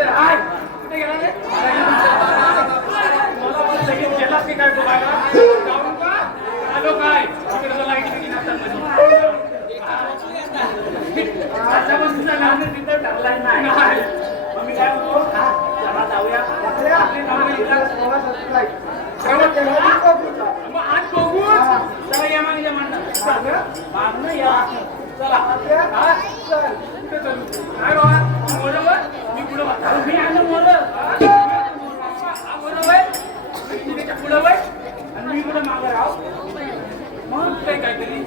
हाय कुठे गेला रे मला पण लगेच गेलास की काय बघायला जाऊन का आलो काय तिकडे तर लाईट किती नसतात आता पण तुझा नाम तिथं टाकलाय नाही मग मी काय म्हणतो चला जाऊया आपली नावं इथं मग आज बघू चला या मागे मागणं या चला कुठे चलू काय बाबा बरोबर मी पुढं मी आणलं मोरं बरोबर त्याच्या पुढं वय आणि मी पुढं मागं राव मग काय काहीतरी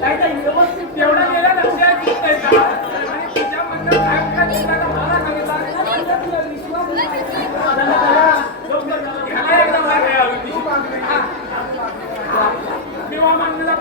काहीतरी व्यवस्थित तेवढा गेला लक्षात काय का आणि तुझ्यामधलं काय काय दिसताना मला सांगितलं मी वा मागणीला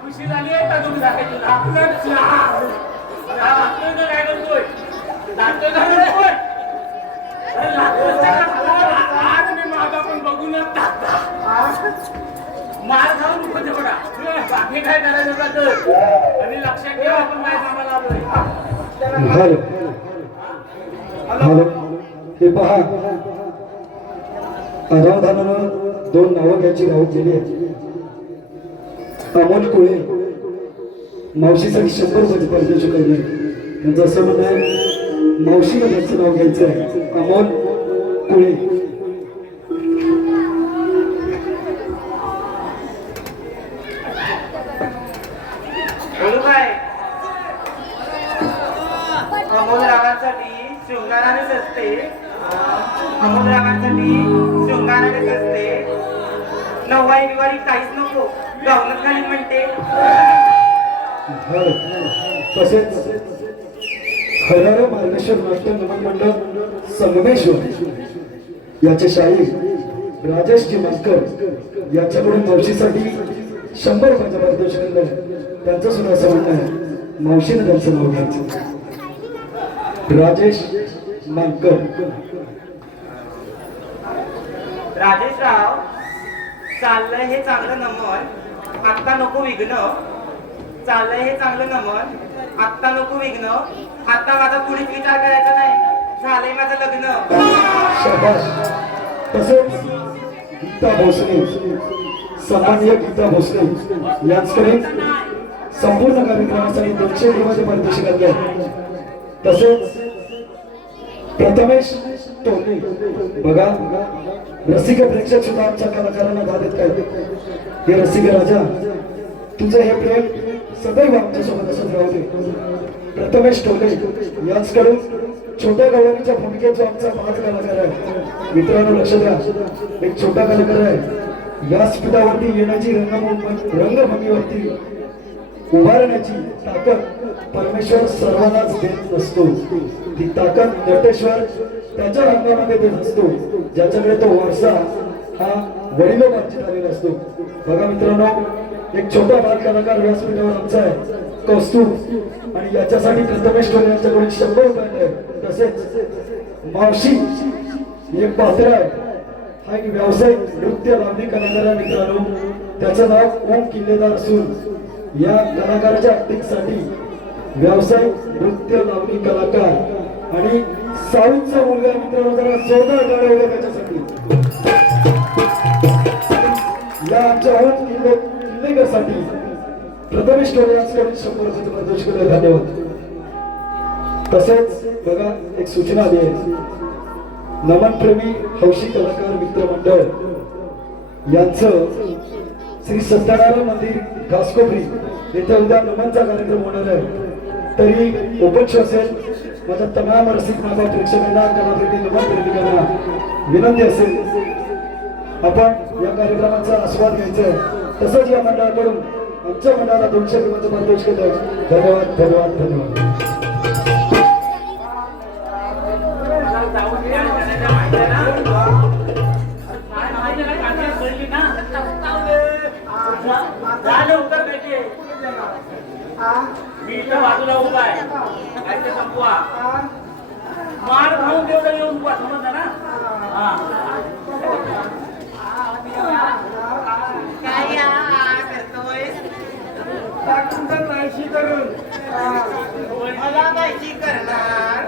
खुशी झाली आहे का तुम्ही दाखवायची काय करतोय मी माझा पण बघूनच टाकता मार खाऊन नको बघा बाकी काय करायचं का तर आणि लक्षात ठेवा आपण काय कामाला आलोय हॅलो हे पहा अनावधानानं 2 नावं घ्यायची राहून गेली आहे. अमोल कुळे मावशीसाठी 100 रुपयाची परदेशी करणे त्यांचं असं म्हणणं आहे मावशीला त्यांचं नाव घ्यायचं आहे अमोल कुळे. अमोल रागांसाठी शृंगारानेच असते अमोल रागांसाठी शृंगारानेच असते नववारी बिवारी काहीच नको गावनच घालीन म्हणते. तसेच हरारे मार्गेश्वर नाट्य नमन मंडळ संगमेश्वर याचे शाहीर राजेश मास्कर याच्याकडून मावशीसाठी 100 रुपयाचा पारितोषिक दिलं. त्यांचं सुद्धा असं म्हणणं आहे मावशीने त्यांचं नाव घ्यायचं. राजेश मानकर. राजेशराव चाललंय हे चांगलं नमन आत्ता नको विघ्न चाललंय हे चांगलं नमन आत्ता नको विघ्न आता माझा पुढेच विचार करायचा नाही झालंय माझं लग्न. शाबास. तसेच गीता भोसले सामान्य गीता भोसले यांच्याकडे संपूर्ण कार्यक्रमासाठी 200 रुपयाचे पारितोषिक दिले. तसेच प्रथमेश टोले बघा रसिक प्रेक्षक सुद्धा आमच्या कलाकारांना दादेत काय हे रसिक राजा तुझं हे प्रेम सदैव आमच्यासोबत असत राहू दे. प्रथमेश टोले यांच्याकडून छोट्या गवळणीच्या भूमिकेत जो आमचा पाच कलाकार आहे मित्रांनो लक्ष द्या एक छोटा कलाकार आहे या स्पितावरती येण्याची रंगभूमीवरती उभारण्याची ताकद परमेश्वर सर्वांनाच देत नसतो. ती ताकद नटेश्वर त्याच्या रंगामध्ये देत असतो, ज्याच्याकडे तो वारसा हा वडिलोपार्जित आलेला असतो. बघा मित्रांनो, एक छोटा बाल कलाकार व्यासपीठावर आमचा आहे कौस्तुभ, आणि याच्यासाठी प्रथमेश टोले यांच्याकडून 100 रुपये आहे. तसेच मावशी एक पात्र आहे, हा एक व्यावसायिक नृत्य लावणी कलाकार आहे मित्रांनो. त्याचं नाव ओम किल्लेदार असून या कलाकाराच्या ऍक्टिंगसाठी व्यावसायिक नृत्य लावणी कलाकार आणि साऊथचा मुलगा मित्रांनो, जरा जोरदार टाळ्या होत्या त्याच्यासाठी. या आमच्या ओम किल्लेकरसाठी प्रथमेश टोले यांच्याकडून 100 रुपयाचं पारितोषिक आहे. धन्यवाद. तसेच बघा एक सूचना आली आहे, नमनप्रेमी हौशी कलाकार मित्रमंडळ यांचं श्री सत्यनारायण मंदिर घासकोपरी येथे उद्या नमनचा कार्यक्रम होणार आहे. तरी ओपन शो असेल. माझ्या तमाम रसिक माता प्रेक्षकांना, कलाप्रेमी नमन प्रेमिकांना विनंती असेल, आपण या कार्यक्रमाचा आस्वाद घ्यायचा आहे. तसंच या मंडळाकडून आमच्या मंडळाला 200 रुपयाचं पारितोषिक आहे. धन्यवाद धन्यवाद धन्यवाद. मी इथं बाजूला उभा आहे, काय ते संपवा. मार खाऊन तेवढं येऊन उभा, समजलं ना. काय करतोय? मला माहिती करणार.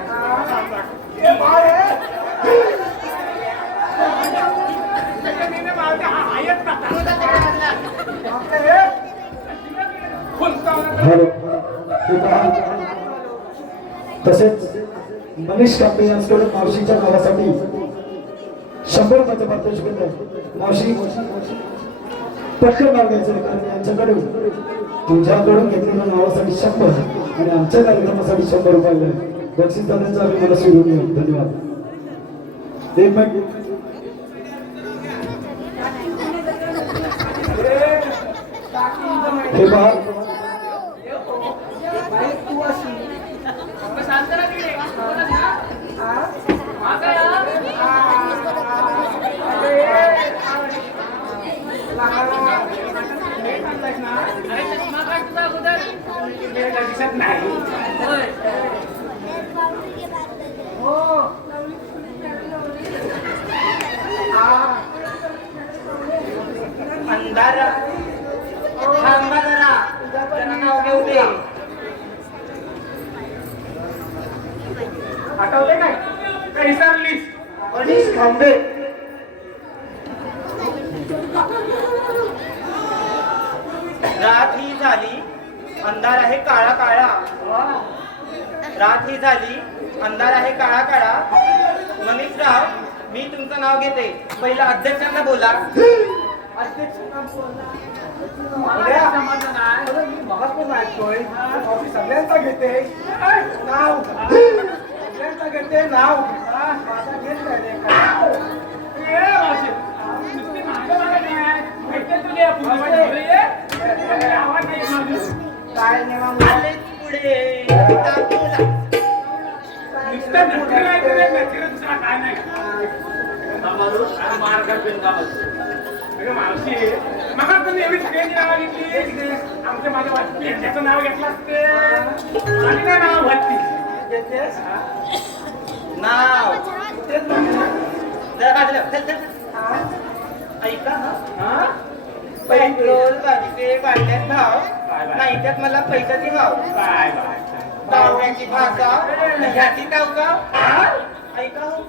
हॅलो, हे पहा. तसेच मनीष कांबळे यांच्याकडून मावशीच्या नावासाठी 100 रुपयाचं पारितोषिक आहे. मावशी पटकन नाव घ्यायचं, कारण यांच्याकडून तुझ्याकडून घेतलेल्या नावासाठी 100 आणि आमच्या कार्यक्रमासाठी 100 रुपये आहे. बक्षीस दादांचा आम्ही मला स्वीरून येऊ. धन्यवाद. एक मिनिट. हे पहा, दिसत नाही. अंधार थांबा जरा, जरा नाव घेऊ दे. आठवते काय का विसरलीस? मनीष कांबळे. रात ही झाली, अंधार आहे काळा काळा. रात ही झाली, अंधार आहे काळा काळा. मनीषराव, मी तुमचं नाव घेते. पहिला अध्यक्षांना बोला. सगळ्यांचा घेते नाव, सगळ्यांचा घेते नाव. काय आले पुढे टाकूला. मावशी मग तुम्ही एवढी सगळ्यांची नाव घेतली. आमच्या माझ्या वाटतं नाव घेतलं असते आणि काय नाव वाटते नाव जरा काढलं. चल चल. ऐका हा, पेट्रोल गाडीचे वाढल्यात भाव, नाही त्यात मला पैशाची भाव. काय पावड्याची भाषा ह्याची टावका. ऐका हो,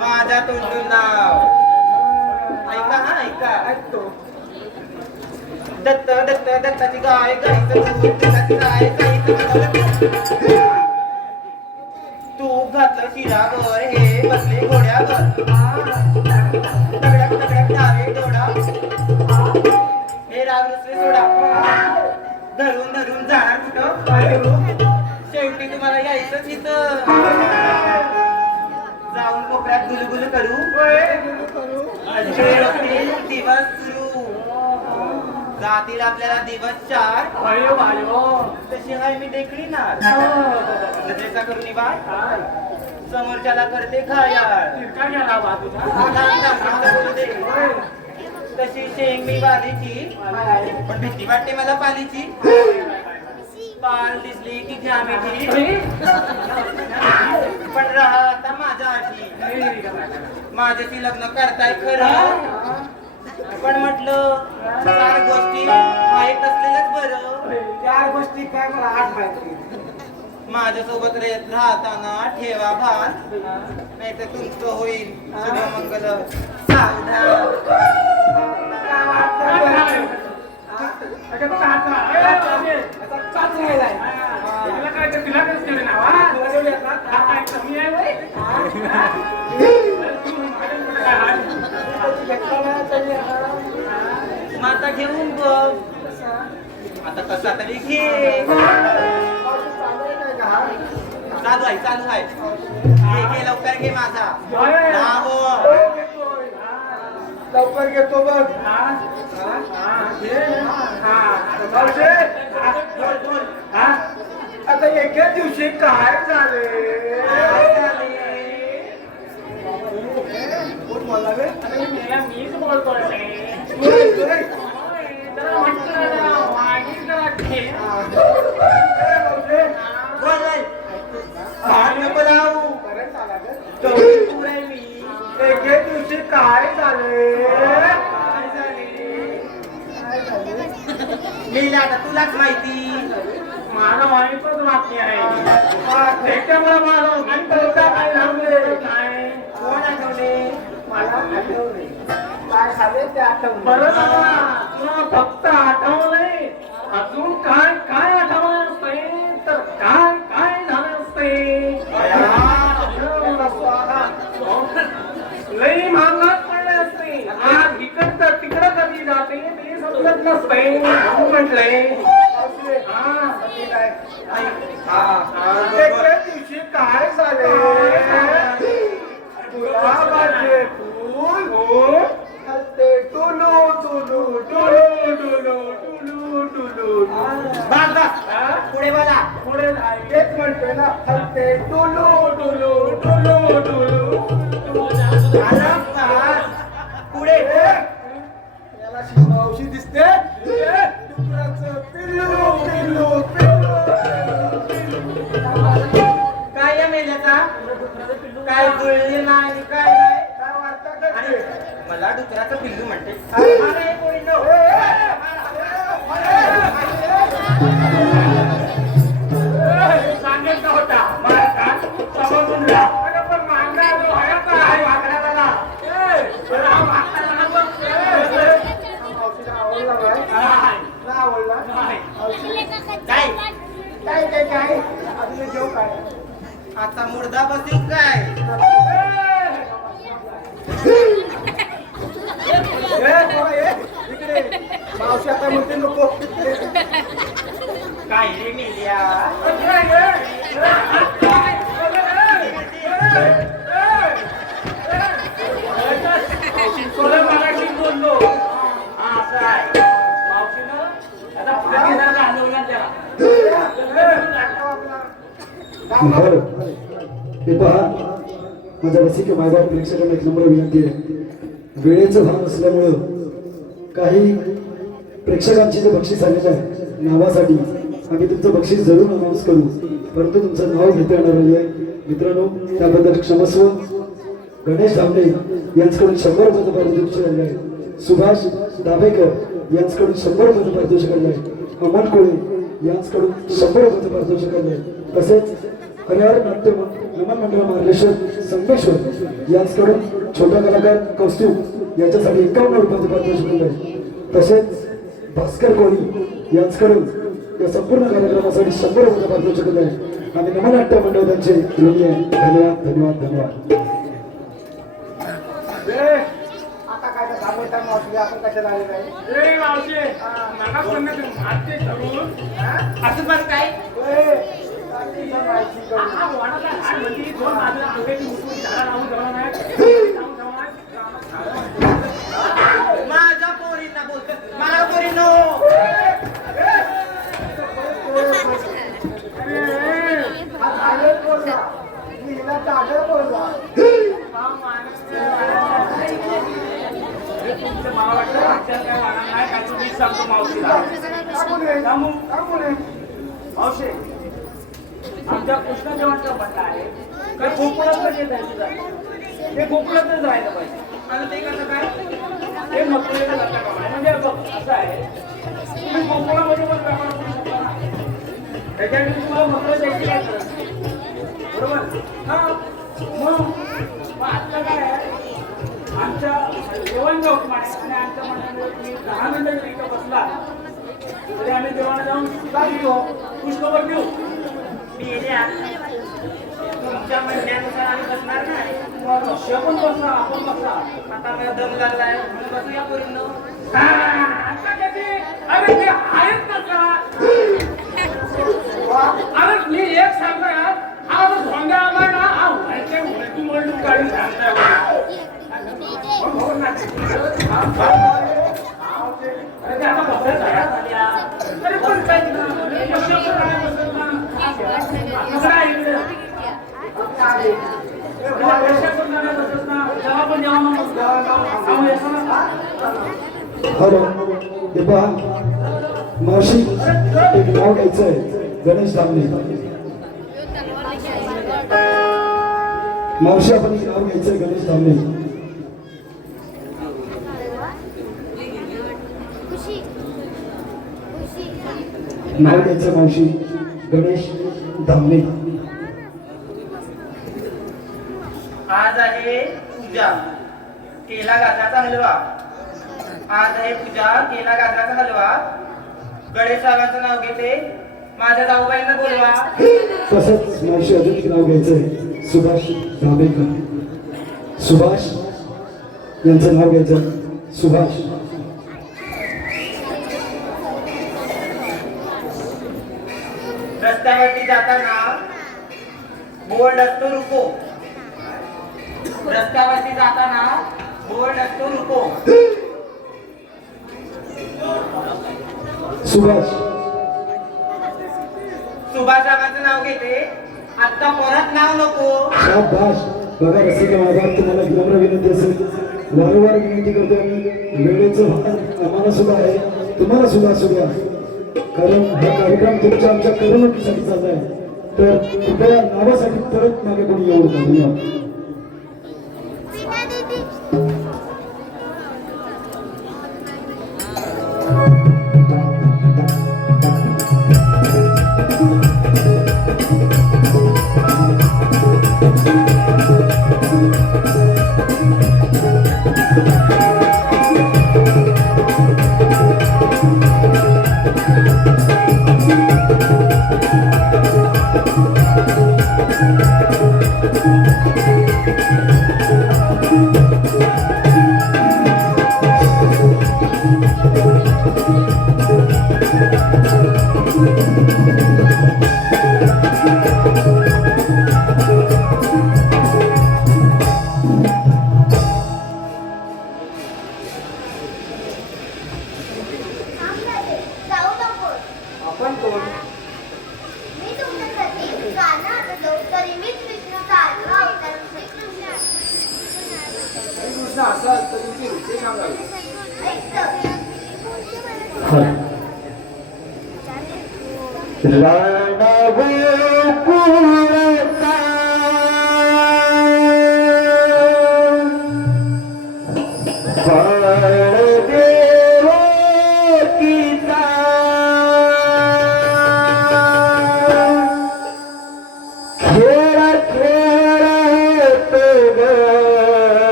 माझ्या तोंडून नाव ऐका. हा ऐका. ऐकतो. दत्त दत्त दत्ताची गाय, गाईचं दूध, दत्ताची गाय, गाईचं तूप घातलं शिरावर, हे बसले घोड्यावर. तगड्यात तगड्यात धावे डोळा, हे राग रुसले सोडा. धरून धरून जाणार कुठं? शेवटी तुम्हाला यायचंच इथं. जाऊन कोपऱ्यात गुलगुल करू, दिवस सुरू. जातील आपल्याला दिवस 4 अरे वायो तशी हाय मी देखणी ना नजरेचा करून बाय समोरच्याला करते खायाळ काय गेला बा तुझा बोलू दे. तशी शेंग मी बालीची पण भीती वाटते मला पालीची पाल दिसली की घ्यामेची पण राहा आता माझ्या आठी माझ्याशी लग्न करताय खरं पण म्हटलं 4 गोष्टी माहीत असलेलंच बरं 4 गोष्टी काय मला 8 माहिती माझ्यासोबत राहताना ठेवा भान नाही तर तुमचं होईल शुभमंगल सावधान. माता घेऊन बघ आता कसा तरी घे चालू आहे घे लवकर घे माझा लवकर घेतो बघ आता एके दिवशी काय झाले कोण बोलला रे मीच बोलतोय एके दिवशी काय झाले लीला आता तुलाच माहिती माझं माहितच बाकी आहे त्याच्यामुळे माझं काय झाले काय कोण आठवले मला आठवले काय झाले ते आठवले बरं तुला फक्त आठवलंय अजून काय काय आठवलं असते तर काय काय झालं असते लई महागात पडले असते आज इकडचं तिकडं कधी जाते ते समजत नसते म्हटलंय दिवशी काय झाले गुलाबाचे फूल हलते टुलू टुलू टुलू टुलू टुलू टुलू पुढे बोला पुढे तेच म्हणतोय ना हलते टुलू टुलू टुलू टुलू पुढे याला शिवणावशी दिसते डुकराचं पिल्लू पिल्लू पिल्लू काय या मेल्याचा काय जुळले नाही काय नाही काय वाटतं का आणि मला डुकराचं पिल्लू म्हणते अरे कोणी नो सांगितलं होता पण मांडा जो आहे काय वाकड्याला काय अजून जेव काय आता मुर्दा बसील काय इकडे मावशी आता म्हणते नको काय रे मेल्या मराठी बोललो असं आहे मावशीनं आता पाणी जरा घालवला बरं हे पहा माझ्या रसिक मायबाप प्रेक्षकांना एक नम्र विनंती आहे वेळेचं भान असल्यामुळं काही प्रेक्षकांची जे बक्षीस आलेलं आहे नावासाठी आम्ही तुमचं बक्षीस जरूर अनाऊन्स करू परंतु तुमचं नाव घेता येणार नाही आहे मित्रांनो त्याबद्दल क्षमस्व गणेश धामणे यांच्याकडून 100 रुपयाचं पारितोषिक आलेलं आहे सुभाष दाभेकर यांच्याकडून 100 रुपयाचं पारितोषिक आलेलं आहे अमन कोळे यांच्याकडून 100 रुपयाचं पारितोषिक आलेलं आहे तसेच हरिहर नाट्य नमन मंडळ मार्गेश्वर संगमेश्वर यांच्याकडून छोटा कलाकार कौस्तुभ याच्यासाठी 51 रुपयाचं पारितोषिक आलेलं आहे तसेच भास्कर कोळी यांच्याकडून या संपूर्ण कार्यक्रमासाठी 100 रुपयाचं पारितोषिक आलेलं आहे आणि नमन नाट्य मंडळ त्यांचे ऋणी आहे धन्यवाद धन्यवाद धन्यवाद आता काय सांगता मावशी आपण कशाला आले नाही मावशी मला पण मारते ठरवून असं पण काय माझ्या पोरींना बोलत मला पोरीनो मावश्याला काय म्हणणार नाही, काय तू मीच सांगतो मावशीला. सांगू? मावशे, आमच्या कृष्ण जेवणचं म्हणणं आहे काय गोकुळातच येत आहे तुझं, ते गोकुळातच राहायला पाहिजे. आणि ते कसं काय ते मथुरेला जाता कामा नये. म्हणजे बघ असं आहे, तुम्ही गोकुळामध्ये पण व्यापार करू शकता ना, त्याच्यासाठी तुम्हाला मथुरा द्यायची काय गरज नाही. बरोबर हा. मग आता काय आहे, आमच्या जेवण जेवण आणि आमच्या मनामध्ये तुम्ही 10 मिनिटं जरी इथं बसला तरी आम्ही जेवण जाऊन काय घेऊ, पुष्पभर देऊ. मी येते तुमच्या म्हणण्यानुसार आम्ही बसणार नाही. रश्या पण बसला, आपण बसला. आता मला दम लागलाय म्हणून बसूया पूर्ण. आता कधी अरे ते आहेत ना का, अरे मी एक सांगतो यार, हा जो भोंगा आलाय ना, हा उलटी उलटून काढून सांगताय. अरे ते आता बसायचं आहे. तरी पण काय शब्द काय बसत ना, कसं आहे इकडे? जेव्हा पण जेव्हा हॅलो हे पहा मावशी एक नाव घ्यायचं आहे गणेश धामणे. मावशी आपण एक नाव घ्यायचं आहे गणेश धामणे. नाव घ्यायचं मावशी गणेश धामणे. आज आहे पूजा, केला गाजराचा हलवा. आज आहे पूजा, केला गाजराचा हलवा. गणेश साहेबांचं नाव घेते, माझ्या जाऊबाईंना बोलवा. तसंच मावशी अजून एक नाव घ्यायचं आहे सुभाष धाबेकर. सुभाष यांचं नाव घ्यायचं सुभाष. रस्त्यावरती जाताना बोर्ड असतो रुको. रस्त्यावरती जाताना बोर्ड असतो रुको. सुभाष सुभाषरावांचं नाव घेते, आता परत नाव नको. शाबाश. बघा रसिका मागात तुम्हाला विनम्र विनंती असेल, वारंवार विनंती करतो आम्ही, वेळेचं भान आम्हाला सुद्धा आहे, तुम्हाला सुद्धा असू द्या, कारण हा कार्यक्रम तुमच्या आमच्या करमणुकीसाठी चालला आहे. तर कृपया नावासाठी परत मागे कोणी येऊ नका. धन्यवाद.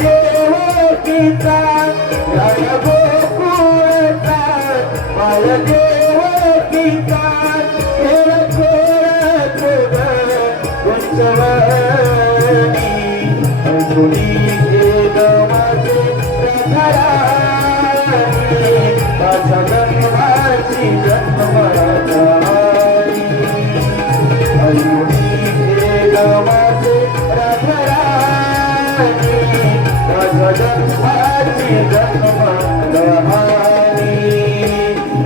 देवकीचा राधा गोकुळचा बाळ देवकीचा खेळ खेळत उंचवणी अजुनी घेत माझे राधाराणी माझा जन्माची जन्मराधारी अजुनी घेत माझे राधाराणी माझा जन्माची जन्मराधारी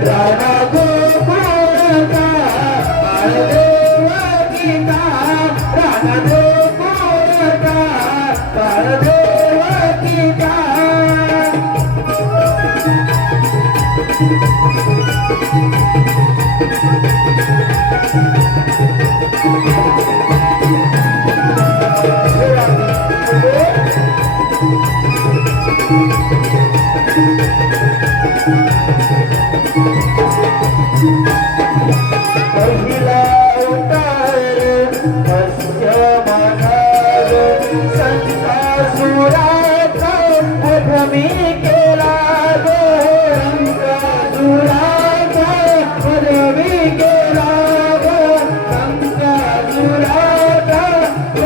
राधा गोकुळचा बाळ देवकीचा राधा गोकुळचा बाळ देवकीचा पहिला अवतार मत्स्य मानव संतासुराचा अधमी केला गो संतासुराचा अधमी केला गो संतासुराचा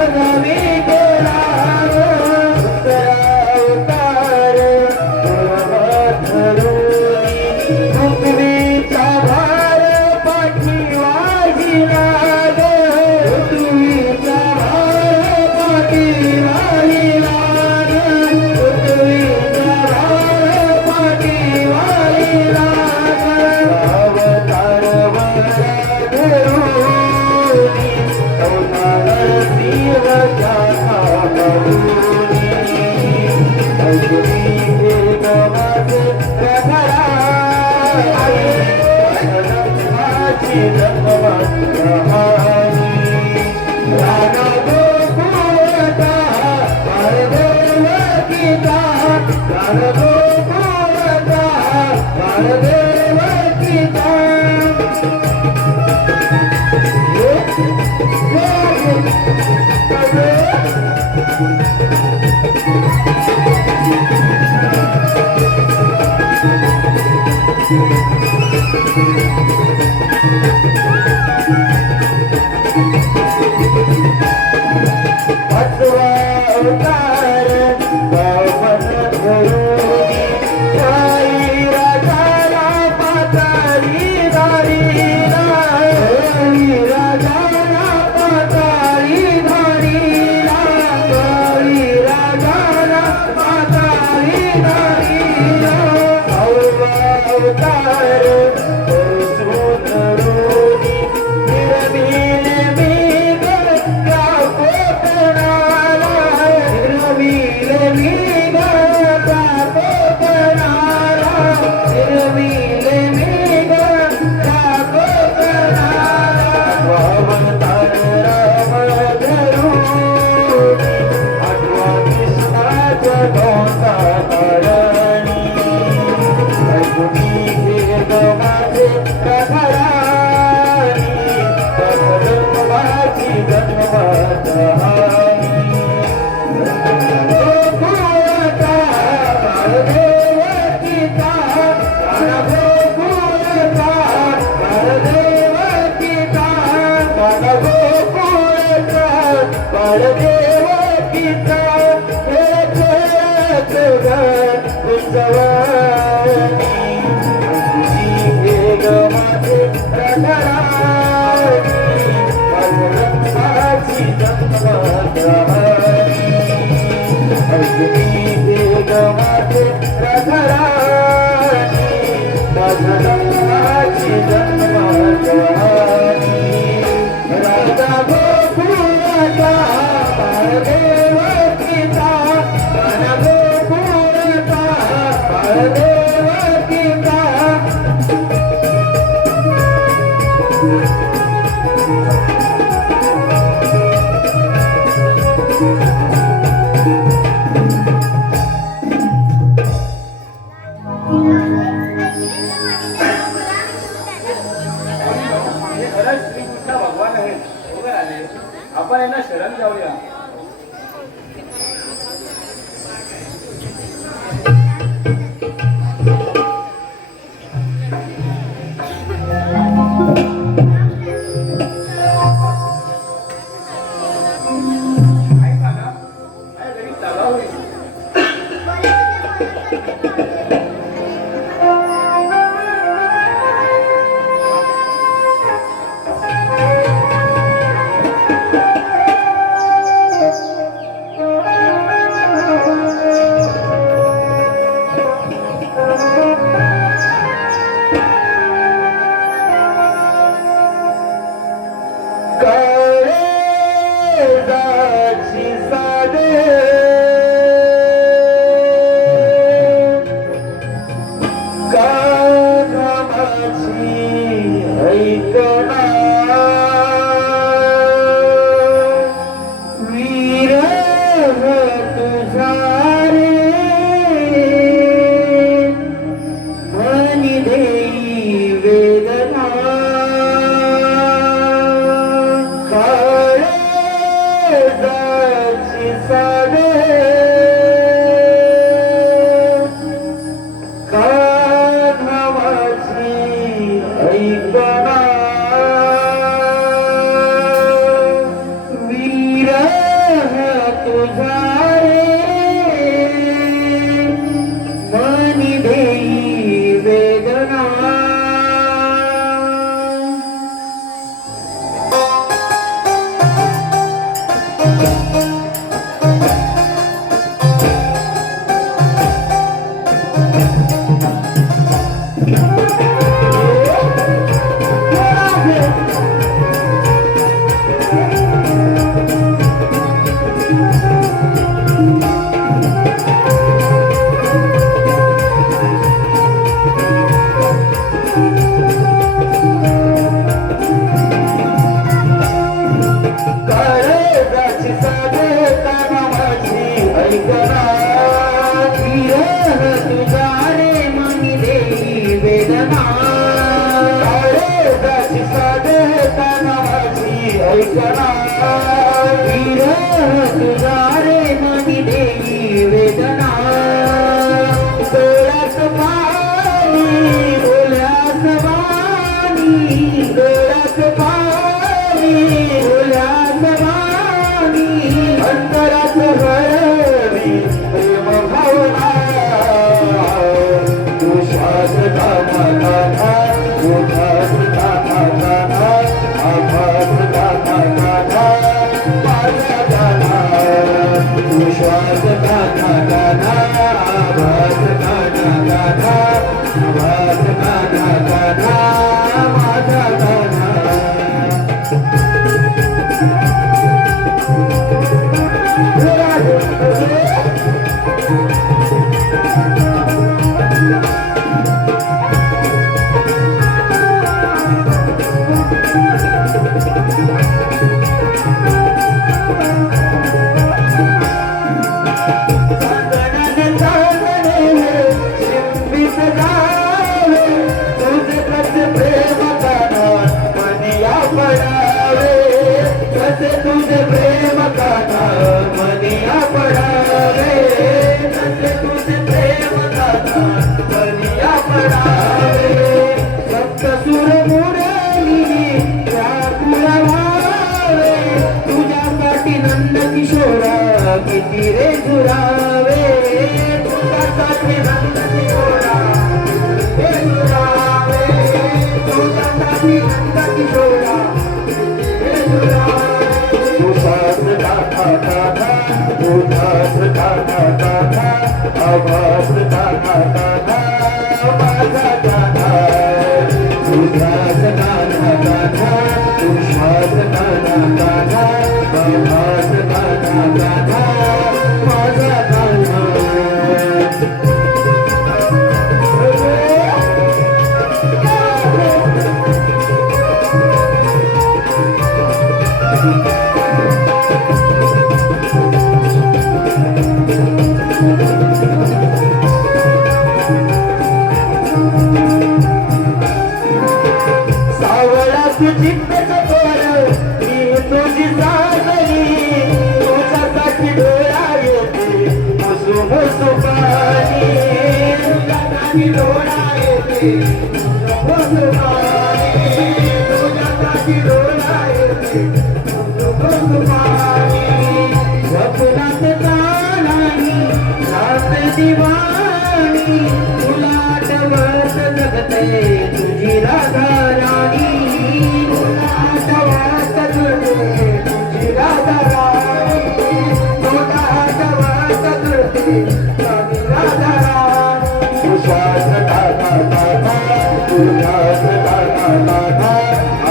अधमी केला गो अवतार धरुणी पृथ्वीचा भार पाठीवाहिला गो पृथ्वीचा भार पाठीवाहिला गो पृथ्वीचा भार पाठीवाहिला गो अवतार धरुणी अवतार शिवचा कामरुणी अजुनी घेत माझे राधाराणी जन्माची जन्मराधारी राधा गोकुळचा बाळ देवकीचा राधा गोकुळचा बाळ देवकीचा पाचवा अवतार बावन धरुणी आई राजाला पाताळी धारीला आई राजाला पाताळी धारीला आई राजाला पाताळी धारीला अवतार धरुणी निरमिले मेघ राखो कोणाला निरमिले मेघ राखो कोणाला निरमिले मेघ राखो कोणाला अवतार राम धरुणी आठवा कृष्णाच्या डोंगराळणी अजुनी घेत माझे राधाराणी जन्माची जन्मराधारी गोकुळचा बाळ देवकीचा राधा गोकुळचा बाळ देवकीचा राधा गोकुळचा बाळ देवकीचा खेळ खेळत उंचवणी अजुनी घेत माझे राधाराणी माझ्या जन्माची जन्मराधारी अजुनी घेत माझे राधाराणी माझ्या जन्माची जन्मराधारी राधा गोकुळचा बाळ देवकीचा राधा गोकुळचा बाळ देवकीचा हे खरंच श्रीकृष्ण भगवान आहेत बरोबर आले आपण यांना शरण जाऊया विरह तुझा रे मनी देई वेदना काळजाची साडे कानावाची ऐकना विरह तुझा रे मनी देई वेदना काळजाची साडे कानावाची ऐकना विरह तुझा रे मनी देई वेदना काळजाची साडे कानावाची ऐकना विरह तुझा रे मनी देई वेदना डोळ्यात पाणी डोळ्यात पाणी डोळ्यात पाणी डोळ्यात पाणी अंतरात हरवी प्रेम भावना तू श्वास गाना गाना उठास गाना गाना आभास गाना गाना माझा गाना तू श्वास गाना गाना आभास गाना गाना आभास गाना गाना माझा गाना तुझे प्रेम गाना मनिया पडावे तुझे प्रेम गाना मनिया पडावे सप्त सुर मुरली व्याकुळ व्हावे तुझ्यासाठी नंद किशोरा किती रे झुरावे तुझ्यासाठी नंद किशोरा हे झुरावे तुझ्यासाठी नंद किशोरा हे झुरावे उदास गाना गाना उदास गाना गाना आवाज गाना गाना माझा गाना उदास गाना गाना उश्वास गाना गाना आवाज गाना गाना माझा गाना सावळा तुझी पेटवर मी तुझी साजरी तुझ्यासाठी डोळा येते हसू हसू पाणी तुझ्यासाठी डोळा येते हसू पाणी तुझ्यासाठी डोळा येते हसू पाणी स्वप्नात ताणानी रात दिवाणी तुला आठवत जगते तुझी राधा राणी तुला आठवत जगते तुझी राधा राणी तुला आठवत जगते तुझी राधा राणी उश्वास गाना गाना उल्हास गाना गाना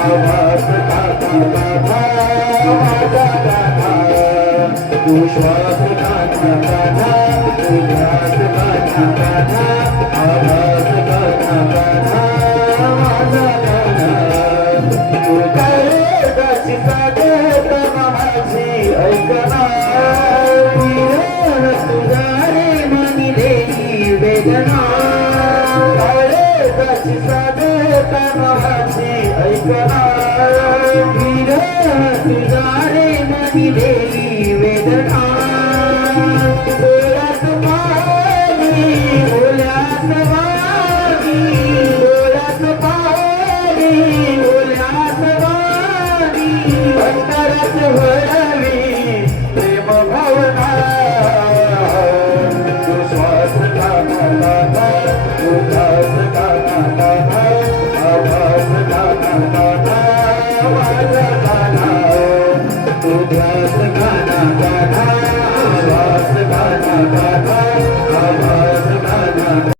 आवाज गाना गाना माझा गाना उश्वास गाना गाना उल्हास गाना गाना आवाज गाना गाना माझा गाना तू काय गाची साडे माझी ऐकना कशी साधता भावाची ऐकना वीर तुझा रे मनी देवी वेदना डोळ्यात पाणी बोल्यात वाणी डोळ्यात पाणी बोल्यात वाणी अंतरात